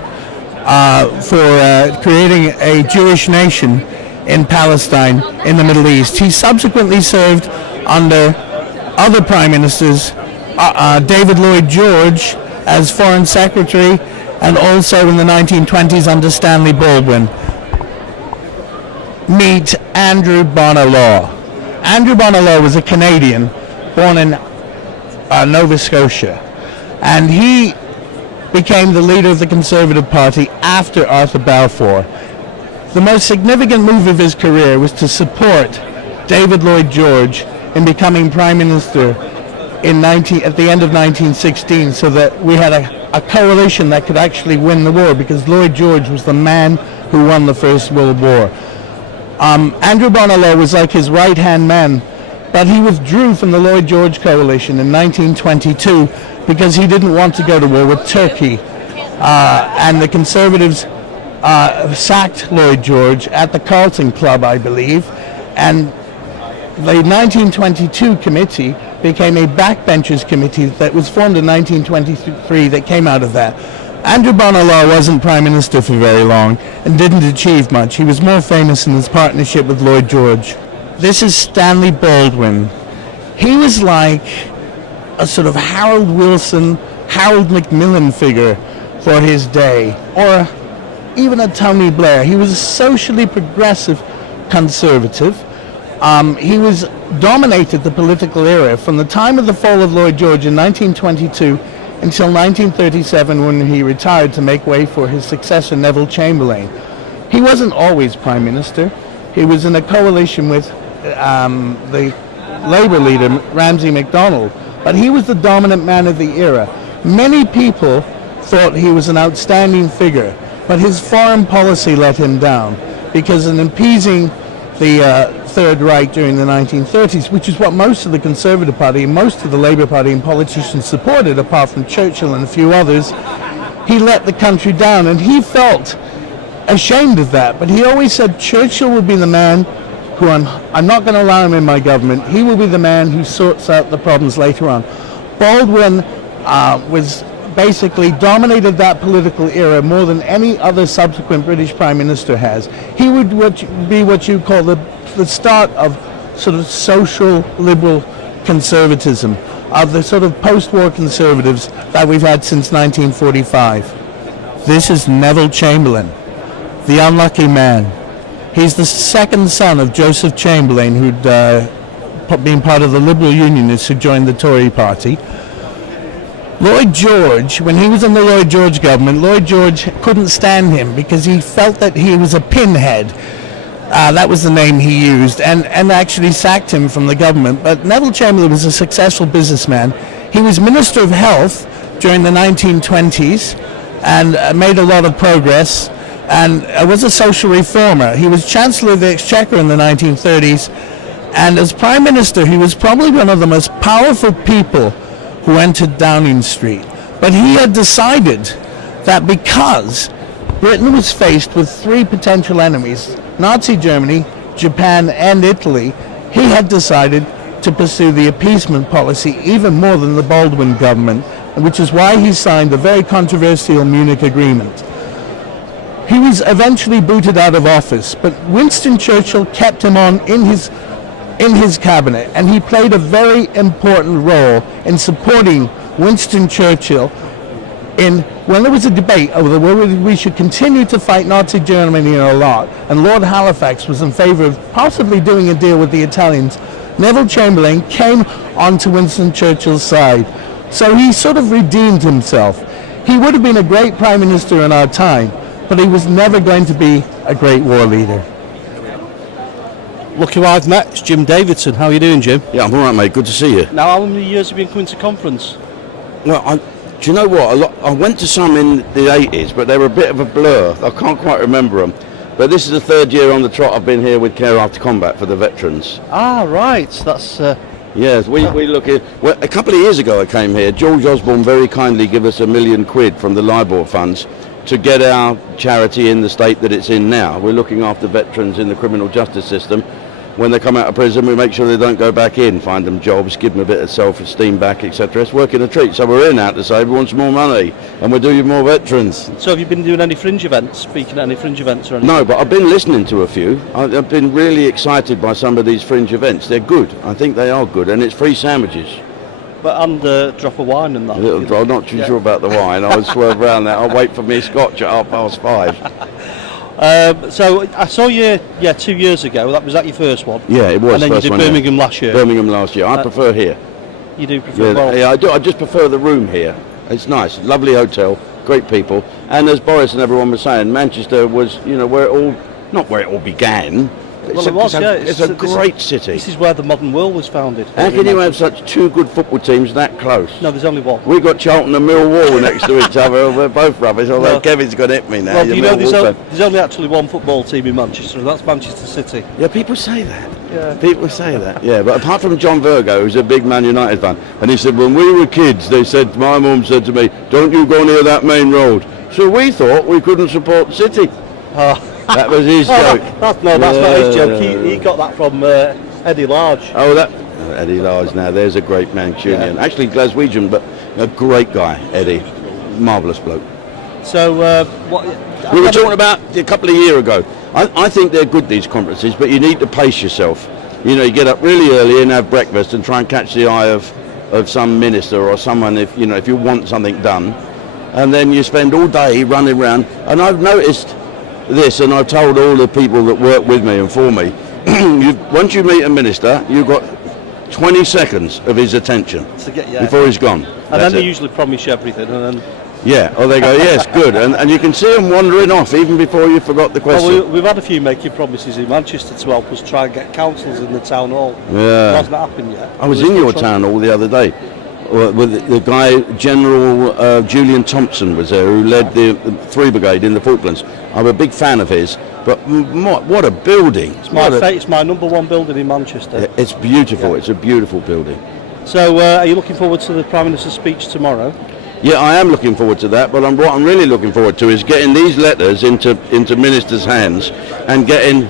for creating a Jewish nation in Palestine in the Middle East. He subsequently served under other prime ministers, David Lloyd George as Foreign Secretary, and also in the 1920s under Stanley Baldwin. Meet Andrew Bonar Law. Andrew Bonar Law was a Canadian born in Nova Scotia, and he became the leader of the Conservative Party after Arthur Balfour. The most significant move of his career was to support David Lloyd George in becoming Prime Minister at the end of 1916, so that we had a coalition that could actually win the war, because Lloyd George was the man who won the First World War. Andrew Bonar Law was like his right-hand man, but he withdrew from the Lloyd George coalition in 1922 because he didn't want to go to war with Turkey. And the Conservatives sacked Lloyd George at the Carlton Club, I believe, and the 1922 committee became a backbenchers committee that was formed in 1923 that came out of that. Andrew Bonar wasn't Prime Minister for very long and didn't achieve much. He was more famous in his partnership with Lloyd George. This is Stanley Baldwin. He was like a sort of Harold Wilson, Harold Macmillan figure for his day, or even a Tony Blair. He was a socially progressive conservative. He was dominated the political era from the time of the fall of Lloyd George in 1922 until 1937, when he retired to make way for his successor Neville Chamberlain. He wasn't always Prime Minister. He was in a coalition with the Labour leader Ramsay MacDonald, but he was the dominant man of the era. Many people thought he was an outstanding figure, but his foreign policy let him down, because in appeasing the Third Reich during the 1930s, which is what most of the Conservative Party and most of the Labour Party and politicians supported, apart from Churchill and a few others, he let the country down, and he felt ashamed of that. But he always said Churchill will be the man who I'm not going to allow him in my government. He will be the man who sorts out the problems later on. Baldwin was basically dominated that political era more than any other subsequent British Prime Minister has. He would be what you call the start of sort of social liberal conservatism, of the sort of post-war conservatives that we've had since 1945. This is Neville Chamberlain, the unlucky man. He's the second son of Joseph Chamberlain, who'd been part of the Liberal Unionists who joined the Tory party. Lloyd George, when he was in the Lloyd George government, Lloyd George couldn't stand him because he felt that he was a pinhead. That was the name he used, and actually sacked him from the government. But Neville Chamberlain was a successful businessman. He was Minister of Health during the 1920s and made a lot of progress, and was a social reformer. He was Chancellor of the Exchequer in the 1930s, and as Prime Minister he was probably one of the most powerful people who entered Downing Street. But he had decided that because Britain was faced with three potential enemies, Nazi Germany, Japan and Italy, he had decided to pursue the appeasement policy even more than the Baldwin government, which is why he signed the very controversial Munich Agreement. He was eventually booted out of office, but Winston Churchill kept him on in his cabinet, and he played a very important role in supporting Winston Churchill when there was a debate over whether we should continue to fight Nazi Germany or not, and Lord Halifax was in favour of possibly doing a deal with the Italians. Neville Chamberlain came onto Winston Churchill's side, so he sort of redeemed himself. He would have been a great Prime Minister in our time, but he was never going to be a great war leader. Look who I've met, it's Jim Davidson. How are you doing, Jim? Yeah, I'm all right, mate. Good to see you. Now, how many years have you been coming to conference? Well, do you know what? I went to some in the 80s, but they were a bit of a blur. I can't quite remember them. But this is the third year on the trot I've been here with Care After Combat for the veterans. Ah, right. That's... Yes, we look at... Well, a couple of years ago I came here. George Osborne very kindly gave us £1 million from the LIBOR funds to get our charity in the state that it's in now. We're looking after veterans in the criminal justice system. When they come out of prison, we make sure they don't go back in, find them jobs, give them a bit of self-esteem back, etc. It's working a treat. So we're in out to say we want some more money, and we're doing more veterans. So have you been doing any fringe events, speaking at any fringe events or anything? No, but I've been listening to a few. I've been really excited by some of these fringe events. They're good. I think they are good, and it's free sandwiches. But and a drop of wine and that. I'm not too sure about the wine. I would swerve around that. I'll wait for me scotch at 5:30. So I saw you 2 years ago. Was that your first one? Yeah, it was. And then you did Birmingham last year. Birmingham last year. I prefer here. You do prefer? Yeah, I do. I just prefer the room here. It's nice, lovely hotel, great people. And as Boris and everyone was saying, Manchester was, where it all, not where it all began. Well, it was, yeah. It's a great city. This is where the modern world was founded. How can you have such two good football teams that close? No, there's only one. We've got Charlton and Millwall next to each other. We're both rubbish, although Kevin's going to hit me now. Well, you know, there's only actually one football team in Manchester, and that's Manchester City. Yeah, people say that. Yeah. People say that. Yeah, but apart from John Virgo, who's a big Man United fan, and he said, when we were kids, my mum said to me, don't you go near that main road. So we thought we couldn't support City. That was his joke. That's not his joke. He got that from Eddie Large. Oh, that Eddie Large. Now there's a great Mancunian. Actually Glaswegian, but a great guy, Eddie. Marvellous bloke. So what? We were talking about a couple of years ago. I think they're good, these conferences, but you need to pace yourself. You know, you get up really early and have breakfast and try and catch the eye of some minister or someone if you want something done, and then you spend all day running around. And I've noticed this, and I've told all the people that work with me and for me, once you meet a minister, you've got 20 seconds of his attention before he's gone. And then they usually promise you everything, and then... Yeah, or they go, yes, good, and you can see them wandering off even before you forgot the question. Well, we've had a few making promises in Manchester to help us try and get councillors in the town hall. Yeah. It hasn't happened yet. I was in your town hall the other day. With the guy, General Julian Thompson was there, who led the 3 Brigade in the Falklands. I'm a big fan of his, but what a building. It's my number one building in Manchester. It's beautiful, it's a beautiful building. So are you looking forward to the Prime Minister's speech tomorrow? Yeah, I am looking forward to that, but what I'm really looking forward to is getting these letters into ministers' hands and getting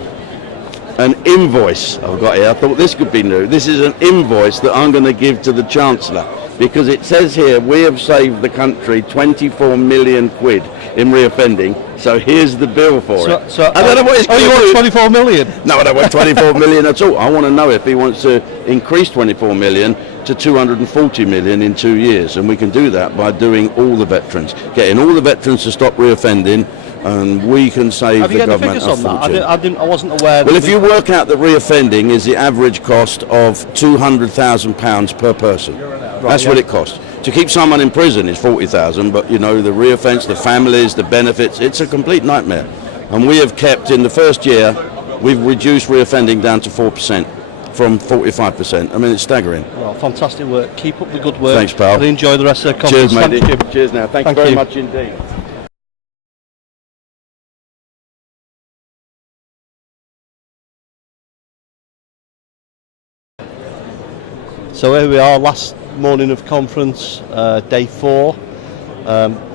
an invoice I've got here. I thought this could be new. This is an invoice that I'm going to give to the Chancellor, because it says here we have saved the country 24 million quid in reoffending, so here's the bill for it. So I don't know what it's you want 24 million? No, I don't want 24 million at all. I want to know if he wants to increase 24 million to 240 million in 2 years, and we can do that by doing all the veterans, getting all the veterans to stop reoffending, and we can save the government a fortune. I wasn't aware. Well, if you work out that reoffending is the average cost of £200,000 per person, that's what it costs. To keep someone in prison is 40,000, but the reoffence, the families, the benefits, it's a complete nightmare. And we have kept, in the first year, we've reduced reoffending down to 4%. From 45%. I mean, it's staggering. Well, fantastic work. Keep up the good work. Thanks, pal. And enjoy the rest of the conference. Cheers, mate. Thank you. Cheers now. Thank you very much indeed. So here we are, last morning of conference, day 4.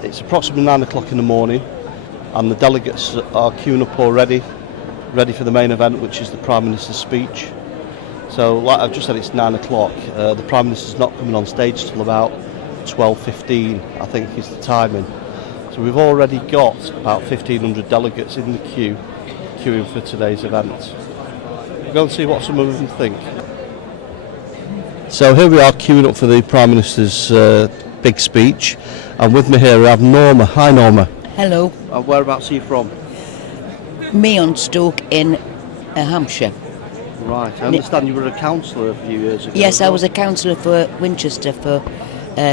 It's approximately 9 o'clock in the morning, and the delegates are queuing up already, ready for the main event, which is the Prime Minister's speech. So, like I've just said, it's 9 o'clock. The Prime Minister's not coming on stage till about 12:15, I think is the timing. So we've already got about 1,500 delegates in the queue, queuing for today's event. We'll go and see what some of them think. So here we are queuing up for the Prime Minister's big speech, and with me here I have Norma. Hi Norma. Hello. Whereabouts are you from? Stoke in Hampshire. Right, I understand you were a councillor a few years ago. Yes, I was a councillor for Winchester for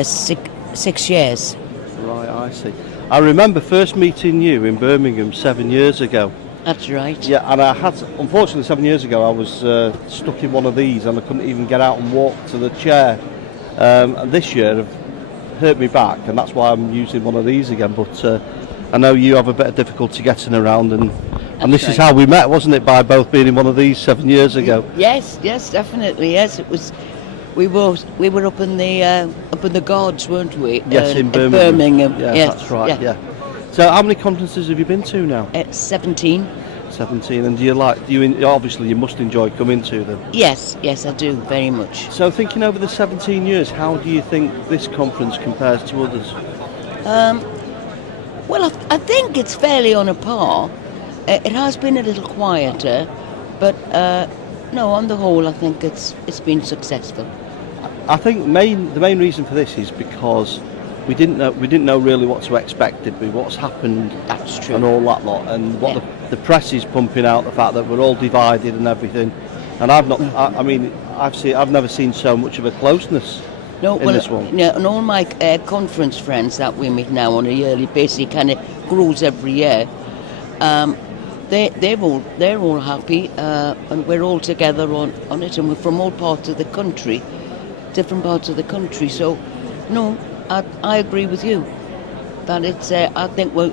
6 years. Right, I see. I remember first meeting you in Birmingham 7 years ago. That's right. Yeah, and unfortunately 7 years ago I was stuck in one of these and I couldn't even get out and walk to the chair. And this year have hurt me back, and that's why I'm using one of these again. But I know you have a bit of difficulty getting around, and this is how we met, wasn't it? By both being in one of these 7 years ago. Yes, definitely. Yes, it was. We were up in the Gorge, weren't we? Yes, in Birmingham. Yeah, yes, that's right. Yeah. So, how many conferences have you been to now? 17. 17, and obviously you must enjoy coming to them. Yes, I do very much. So, thinking over the 17 years, how do you think this conference compares to others? Well, I think it's fairly on a par. It has been a little quieter, but no, on the whole, I think it's been successful. I think the main reason for this is because we didn't know really what to expect, did we? What's happened? That's true. And all that lot, and what the press is pumping out, the fact that we're all divided and everything. And I've never seen so much of a closeness. This one. Yeah, and all my conference friends that we meet now on a yearly basis, kind of grows every year. They're all happy, and we're all together on it, and we're from all parts of the country, different parts of the country. So, no, I agree with you that it's. I think we're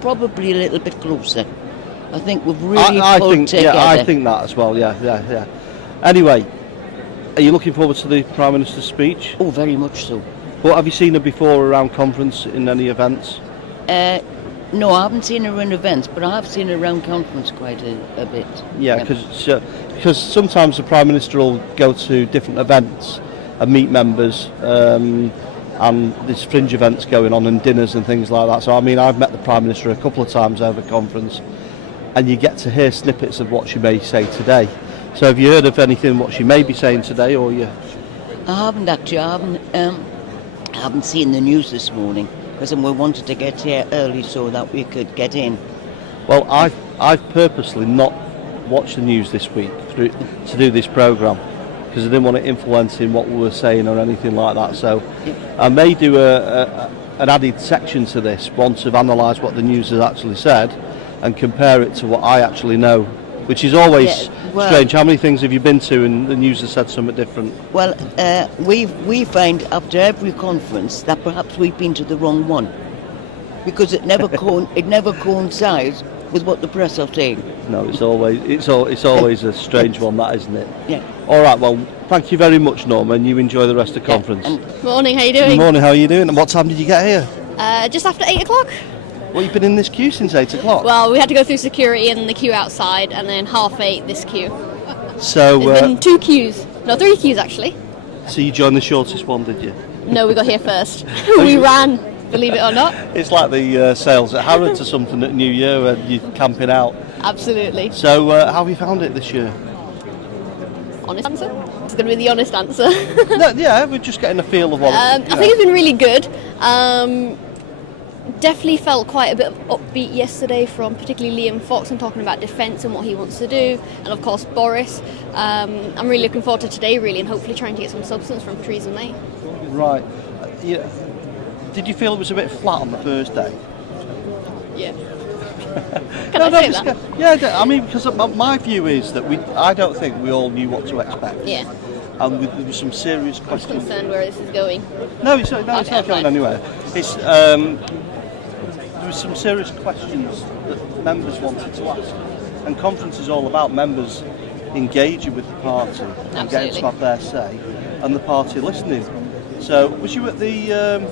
probably a little bit closer. I think we've really pulled together. Yeah, I think that as well. Yeah. Anyway, are you looking forward to the Prime Minister's speech? Oh, very much so. Well, have you seen her before around conference in any events? No, I haven't seen her in events, but I have seen her around conference quite a bit. Yeah, because sometimes the Prime Minister will go to different events and meet members, and there's fringe events going on and dinners and things like that. So I mean, I've met the Prime Minister a couple of times over conference, and you get to hear snippets of what she may say today. So have you heard of anything what she may be saying today, or you? I haven't actually. I haven't seen the news this morning because we wanted to get here early so that we could get in. Well, I've purposely not watched the news this week to do this programme because I didn't want to influence in what we were saying or anything like that. So I may do an added section to this once I've analysed what the news has actually said and compare it to what I actually know, which is always strange. How many things have you been to and the news has said something different? Well, we find after every conference that perhaps we've been to the wrong one because it never coincides with what the press are saying. No, it's always a strange one, that, isn't it? Yeah. All right. Well, thank you very much, Norma, and you enjoy the rest of the conference. Morning. How you doing? Good morning. How are you doing? And what time did you get here? Just after 8 o'clock. Well, you've been in this queue since 8 o'clock. Well, we had to go through security and the queue outside, and then 8:30 this queue. So There's been 2 queues. No, 3 queues actually. So you joined the shortest one, did you? No, we got here first. We ran, believe it or not. It's like the sales at Harrods or something at New Year where you're camping out. Absolutely. So how have you found it this year? Honest answer? It's going to be the honest answer. No, yeah, we're just getting a feel of what. I think it's been really good. Definitely felt quite a bit of upbeat yesterday from particularly Liam Fox and talking about defence and what he wants to do, and of course Boris. I'm really looking forward to today, really, and hopefully trying to get some substance from Theresa May. Right. Yeah. Did you feel it was a bit flat on the first day? Yeah. Can I say that? Yeah, I mean, because my view is that I don't think we all knew what to expect. Yeah. And there were some serious I'm questions. concerned where this is going. No, it's not going anywhere. It's there were some serious questions that members wanted to ask, and conference is all about members engaging with the party and getting to have their say, and the party listening. So, was you at the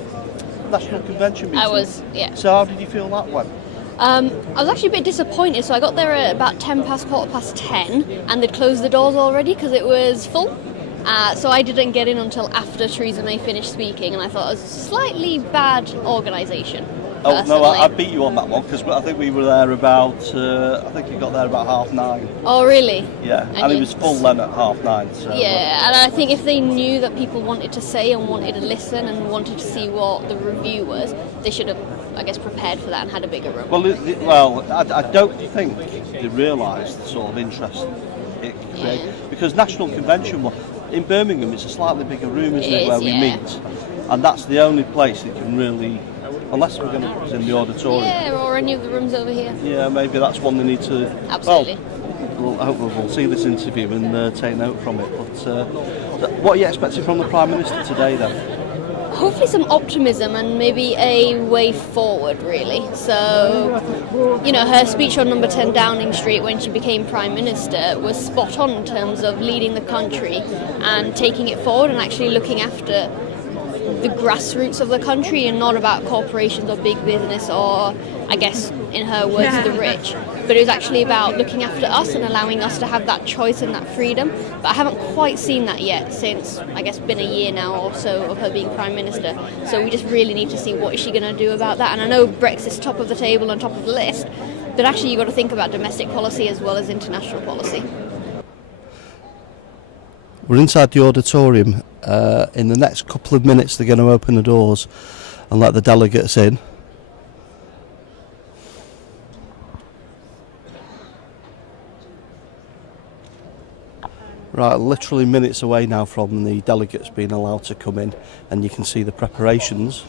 National Convention meeting? I was, yeah. So, how did you feel that went? I was actually a bit disappointed, so I got there at about 10:10, and they'd closed the doors already because it was full. So I didn't get in until after Theresa May finished speaking, and I thought it was slightly bad organisation. Oh no, I beat you on that one because I think we were there about. I think you got there about 9:30. Oh really? Yeah, and it was full then at 9:30. So, yeah, and I think if they knew that people wanted to say and wanted to listen and wanted to see what the review was, they should have, I guess, prepared for that and had a bigger room. Well, I don't think they realised the sort of interest it created because National Convention in Birmingham is a slightly bigger room, isn't it, where we meet, and that's the only place that can really. Unless we're going to put it in the auditorium. Yeah, or any of the rooms over here. Yeah, maybe that's one they need to. Absolutely. Well, I hope we'll see this interview and take note from it. But what are you expecting from the Prime Minister today, then? Hopefully some optimism and maybe a way forward, really. So, you know, her speech on number 10 Downing Street when she became Prime Minister was spot on in terms of leading the country and taking it forward and actually looking after the grassroots of the country and not about corporations or big business or, I guess, in her words, the rich. But it was actually about looking after us and allowing us to have that choice and that freedom. But I haven't quite seen that yet since, I guess, been a year now or so of her being Prime Minister. So we just really need to see what is she going to do about that. And I know Brexit's top of the table and top of the list, but actually you've got to think about domestic policy as well as international policy. We're inside the auditorium. In the next couple of minutes they're going to open the doors and let the delegates in. Right, literally minutes away now from the delegates being allowed to come in, and you can see the preparations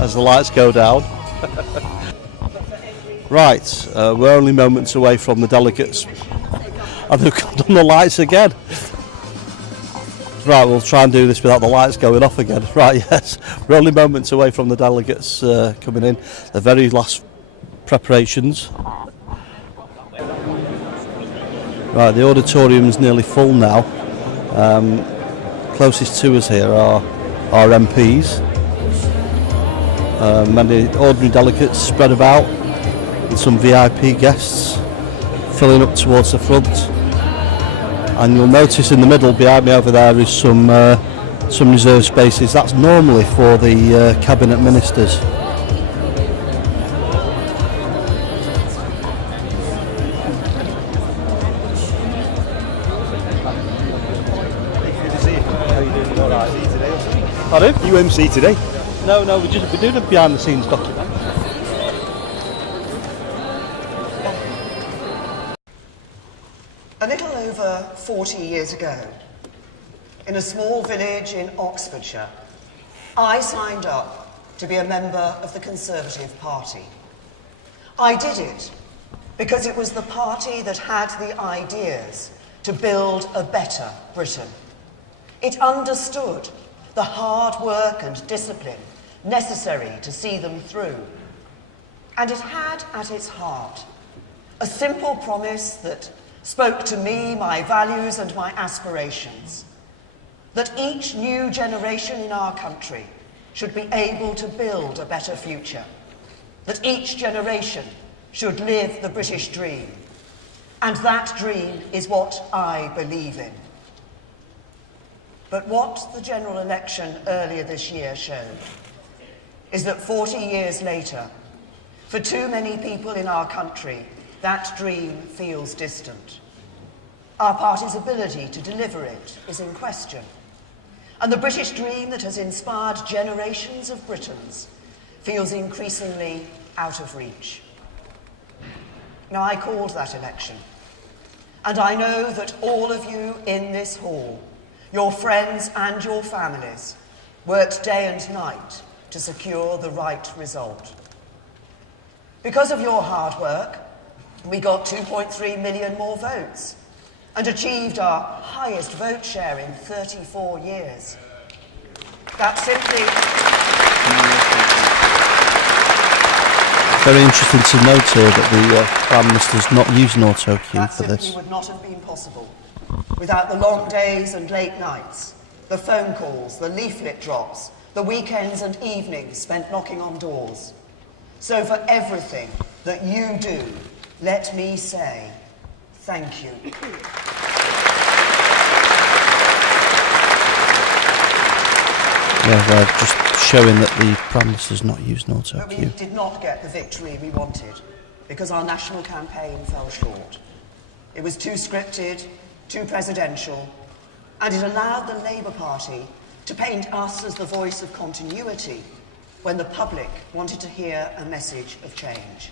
as the lights go down. Right, we're only moments away from the delegates. And they've done the lights again. Right, we'll try and do this without the lights going off again. Right, yes, we're only moments away from the delegates coming in. The very last preparations. Right, the auditorium's nearly full now. Closest to us here are our MPs. Many ordinary delegates spread about, with some VIP guests filling up towards the front. And you'll notice in the middle behind me over there is some reserved spaces. That's normally for the cabinet ministers. Pardon? UMC today? No, we're doing a behind the scenes document. A little over 40 years ago, in a small village in Oxfordshire, I signed up to be a member of the Conservative Party. I did it because it was the party that had the ideas to build a better Britain. It understood the hard work and discipline necessary to see them through. And it had at its heart a simple promise that spoke to me, my values and my aspirations, that each new generation in our country should be able to build a better future, that each generation should live the British dream, and that dream is what I believe in. But what the general election earlier this year showed is that 40 years later, for too many people in our country, that dream feels distant. Our party's ability to deliver it is in question. And the British dream that has inspired generations of Britons feels increasingly out of reach. Now, I called that election, and I know that all of you in this hall, your friends and your families, worked day and night to secure the right result. Because of your hard work, we got 2.3 million more votes and achieved our highest vote share in 34 years. That's simply... Very interesting to note here that the Prime Minister's not using auto cue for this. That simply would not have been possible without the long days and late nights, the phone calls, the leaflet drops, the weekends and evenings spent knocking on doors. So for everything that you do, let me say thank you. Yeah, just showing that the Prime Minister's not using auto But we cue. did not get the victory we wanted because our national campaign fell short. It was too scripted, too presidential, and it allowed the Labour Party to paint us as the voice of continuity when the public wanted to hear a message of change.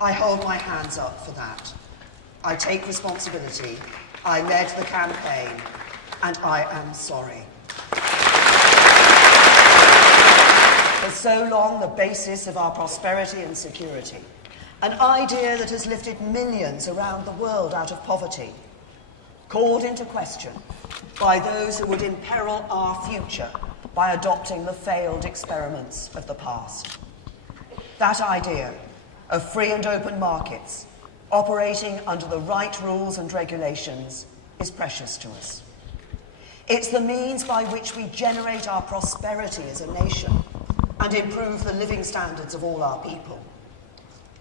I hold my hands up for that. I take responsibility, I led the campaign, and I am sorry. For so long, the basis of our prosperity and security, an idea that has lifted millions around the world out of poverty, called into question by those who would imperil our future by adopting the failed experiments of the past. That idea of free and open markets, operating under the right rules and regulations, is precious to us. It's the means by which we generate our prosperity as a nation and improve the living standards of all our people.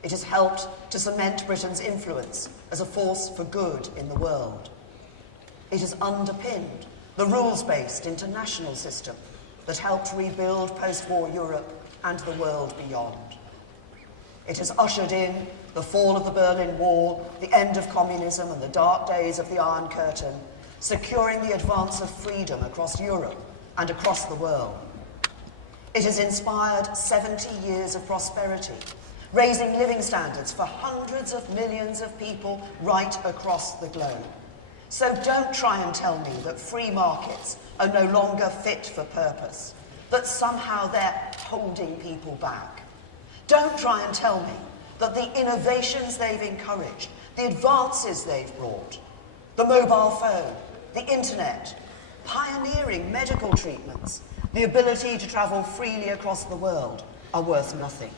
It has helped to cement Britain's influence as a force for good in the world. It has underpinned the rules-based international system that helped rebuild post-war Europe and the world beyond. It has ushered in the fall of the Berlin Wall, the end of communism and the dark days of the Iron Curtain, securing the advance of freedom across Europe and across the world. It has inspired 70 years of prosperity, raising living standards for hundreds of millions of people right across the globe. So don't try and tell me that free markets are no longer fit for purpose, that somehow they're holding people back. Don't try and tell me that the innovations they've encouraged, the advances they've brought, the mobile phone, the internet, pioneering medical treatments, the ability to travel freely across the world are worth nothing.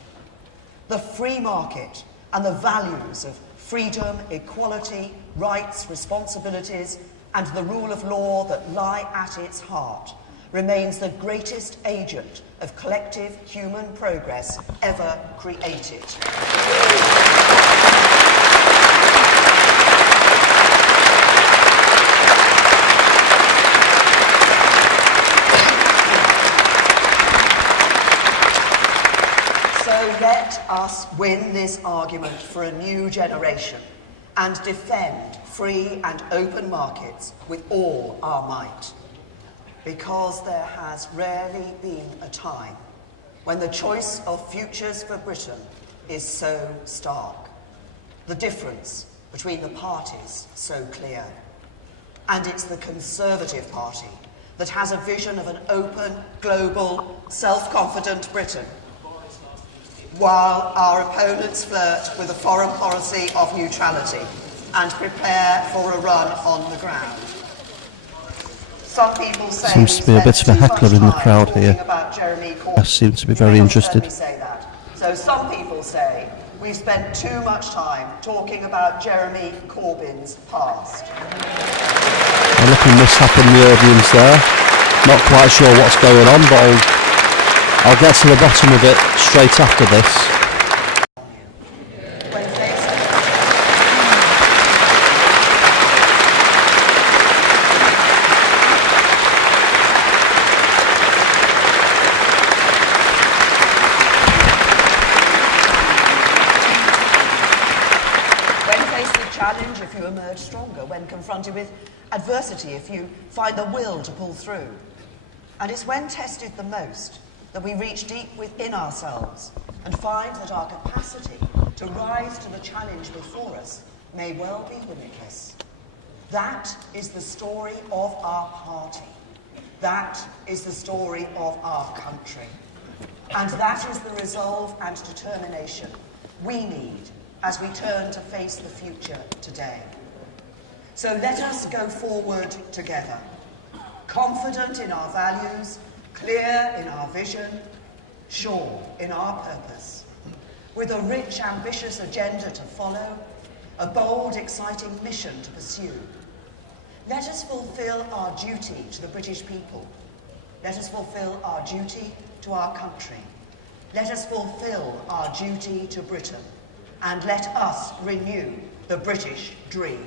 The free market and the values of freedom, equality, rights, responsibilities, and the rule of law that lie at its heart remains the greatest agent of collective human progress ever created. So let us win this argument for a new generation and defend free and open markets with all our might. Because there has rarely been a time when the choice of futures for Britain is so stark, the difference between the parties so clear. And it's the Conservative Party that has a vision of an open, global, self-confident Britain, while our opponents flirt with a foreign policy of neutrality and prepare for a run on the ground. Some people say Seems to be a bit of a heckler in the crowd here. I seem to be very interested. So some people say we've spent too much time talking about Jeremy Corbyn's past. A little mishap in the audience there. Not quite sure what's going on, but I'll get to the bottom of it straight after this. When confronted with adversity, if you find the will to pull through. And it's when tested the most that we reach deep within ourselves and find that our capacity to rise to the challenge before us may well be limitless. That is the story of our party. That is the story of our country. And that is the resolve and determination we need as we turn to face the future today. So let us go forward together, confident in our values, clear in our vision, sure in our purpose, with a rich, ambitious agenda to follow, a bold, exciting mission to pursue. Let us fulfill our duty to the British people. Let us fulfill our duty to our country. Let us fulfill our duty to Britain, and let us renew the British dream.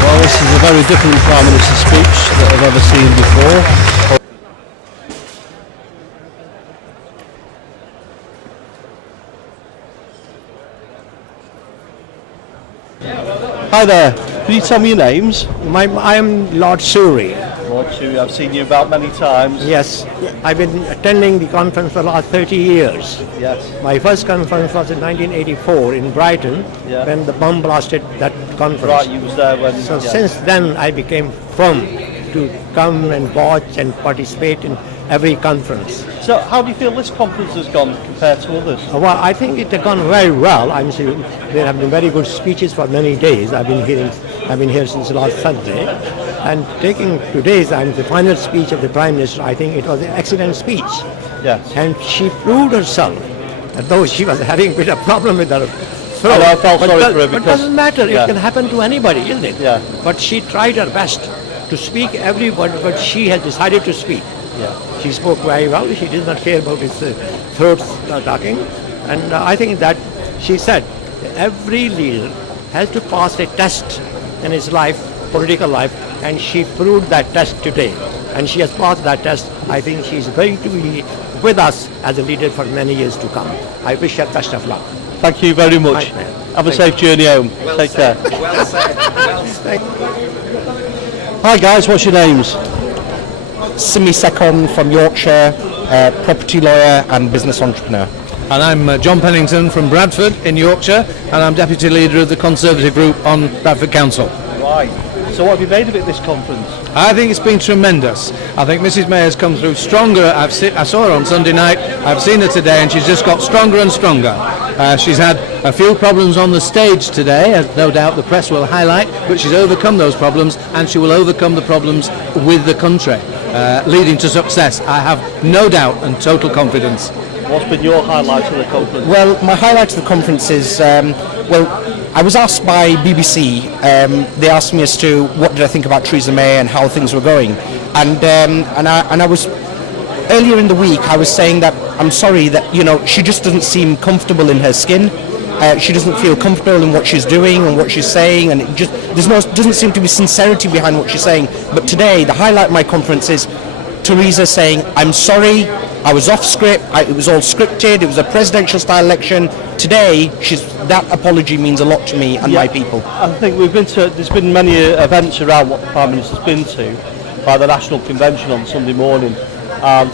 Well, this is a very different Prime Minister's speech that I've ever seen before. Hi there, can you tell me your names? I am Lord Surrey. Lord Surrey, I've seen you about many times. Yes, I've been attending the conference for the last 30 years. Yes. My first conference was in 1984 in Brighton, when the bomb blasted that conference. Right, you was there when... So since then I became firm to come and watch and participate in every conference. So how do you feel this conference has gone compared to others? Well, I think it has gone very well. I'm sure there have been very good speeches for many days. I've been here since last Sunday, and taking today's the final speech of the Prime Minister, I think it was an excellent speech. Yes. And she proved herself, though she was having a bit of problem with her throat. I felt sorry for her because... But it doesn't matter, yeah. It can happen to anybody, isn't it? Yeah. But she tried her best to speak every word, but she has decided to speak. Yeah. She spoke very well. She did not care about his throat talking. And I think that she said every leader has to pass a test in his life, political life, and she proved that test today. And she has passed that test. I think she is going to be with us as a leader for many years to come. I wish her best of luck. Thank you very much. Have a safe journey home. Take care. Well said. Well said. Hi guys, what's your names? Simi Sekon from Yorkshire, property lawyer and business entrepreneur. And I'm John Pennington from Bradford in Yorkshire, and I'm deputy leader of the Conservative group on Bradford Council. Right. So what have you made of it, this conference? I think it's been tremendous. I think Mrs May has come through stronger. I saw her on Sunday night, I've seen her today, and she's just got stronger and stronger. She's had a few problems on the stage today, as no doubt the press will highlight, but she's overcome those problems, and she will overcome the problems with the country, leading to success. I have no doubt and total confidence. What's been your highlight of the conference? Well, my highlight of the conference is, I was asked by BBC, they asked me as to what did I think about Theresa May and how things were going. And I was, earlier in the week, I was saying that I'm sorry that, she just doesn't seem comfortable in her skin. She doesn't feel comfortable in what she's doing and what she's saying, and doesn't seem to be sincerity behind what she's saying. But today, the highlight of my conference is Theresa saying, I'm sorry, I was off script, it was all scripted, it was a presidential style election. Today, that apology means a lot to me and my people. I think there's been many events around what the Prime Minister's been to, by the National Convention on Sunday morning, and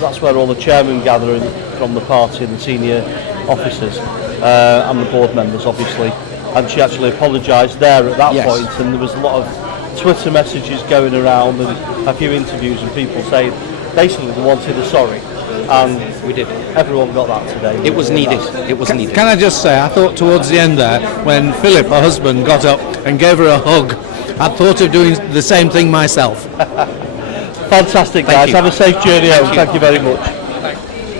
that's where all the chairmen gather from the party and the senior officers and the board members, obviously. And she actually apologised there at that point, and there was a lot of Twitter messages going around and a few interviews and people saying basically they wanted a sorry, and we did. Everyone got that today. It was needed. Can I just say, I thought towards the end there, when Philip, her husband, got up and gave her a hug, I thought of doing the same thing myself. Fantastic, guys. Have a safe journey home. Thank you very much.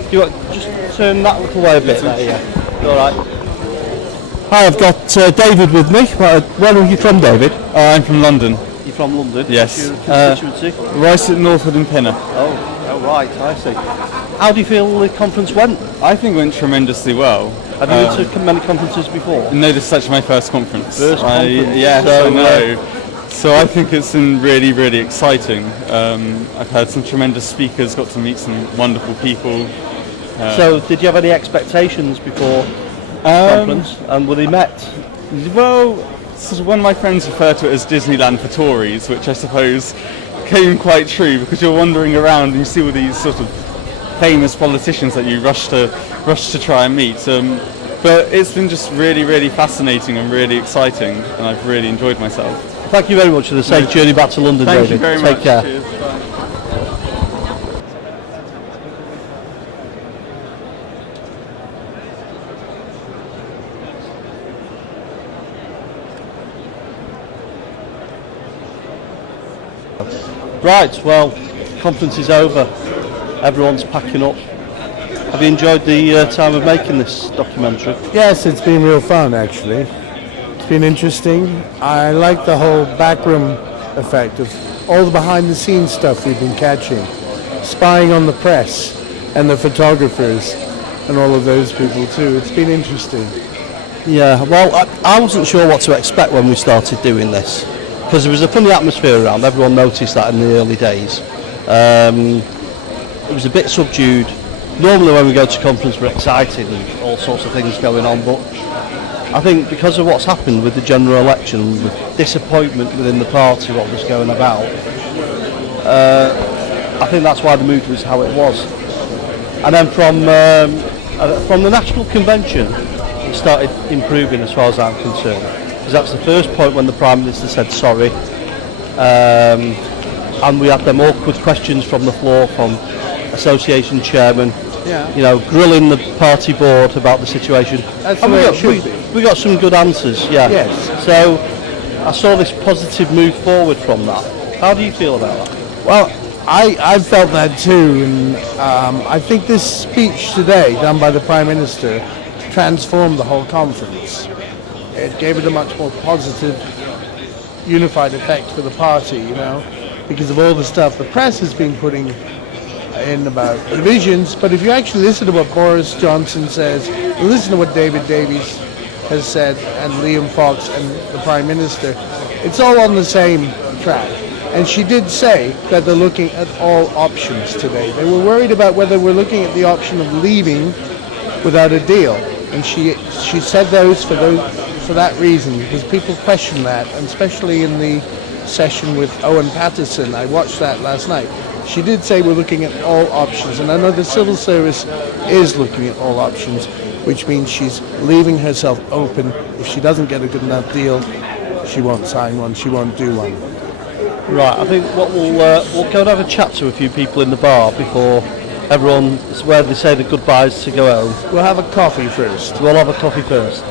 Do you want just turn that little way a bit there? Yeah. All right. Hi, I've got David with me. Where are you from, David? I'm from London. You're from London? Yes. What's your constituency? Right at Northwood and Pinner. Oh, right. I see. How do you feel the conference went? I think it went tremendously well. Have you been to many conferences before? No, this is actually my first conference. First conference? Yes, I know. So I think it's been really, really exciting. I've heard some tremendous speakers, got to meet some wonderful people. So did you have any expectations before the conference, and were they met? Well, sort of one of my friends referred to it as Disneyland for Tories, which I suppose came quite true, because you're wandering around and you see all these sort of famous politicians that you rush to try and meet. But it's been just really, really fascinating and really exciting, and I've really enjoyed myself. Thank you very much for the safe journey back to London, Thank David. you very Take much. care. Cheers. Bye. Right, well, conference is over. Everyone's packing up. Have you enjoyed the time of making this documentary? Yes, it's been real fun, actually. It's been interesting. I like the whole backroom effect of all the behind-the-scenes stuff we've been catching, spying on the press and the photographers and all of those people too. It's been interesting. Yeah, well, I wasn't sure what to expect when we started doing this, because there was a funny atmosphere around. Everyone noticed that in the early days. It was a bit subdued. Normally when we go to conference we're excited and all sorts of things going on, but I think because of what's happened with the general election, with disappointment within the party, what was going about, I think that's why the mood was how it was. And then from the National Convention, it started improving as far as I'm concerned. Because that's the first point when the Prime Minister said sorry. And we had them awkward questions from the floor from association chairman, grilling the party board about the situation. That's and the way it should be. we got some good answers, Yes. So I saw this positive move forward from that. How do you feel about that? Well, I felt that too, and I think this speech today done by the Prime Minister transformed the whole conference. It gave it a much more positive, unified effect for the party, because of all the stuff the press has been putting in about divisions. But if you actually listen to what Boris Johnson says, listen to what David Davies has said, and Liam Fox and the Prime Minister, it's all on the same track. And she did say that they're looking at all options today. They were worried about whether we're looking at the option of leaving without a deal. And she said those for that reason, because people question that, and especially in the session with Owen Paterson. I watched that last night. She did say we're looking at all options, and I know the civil service is looking at all options, which means she's leaving herself open. If she doesn't get a good enough deal, she won't sign one, she won't do one. Right, I think what we'll go and have a chat to a few people in the bar before everyone, it's where they say the goodbyes to go home. We'll have a coffee first. We'll have a coffee first.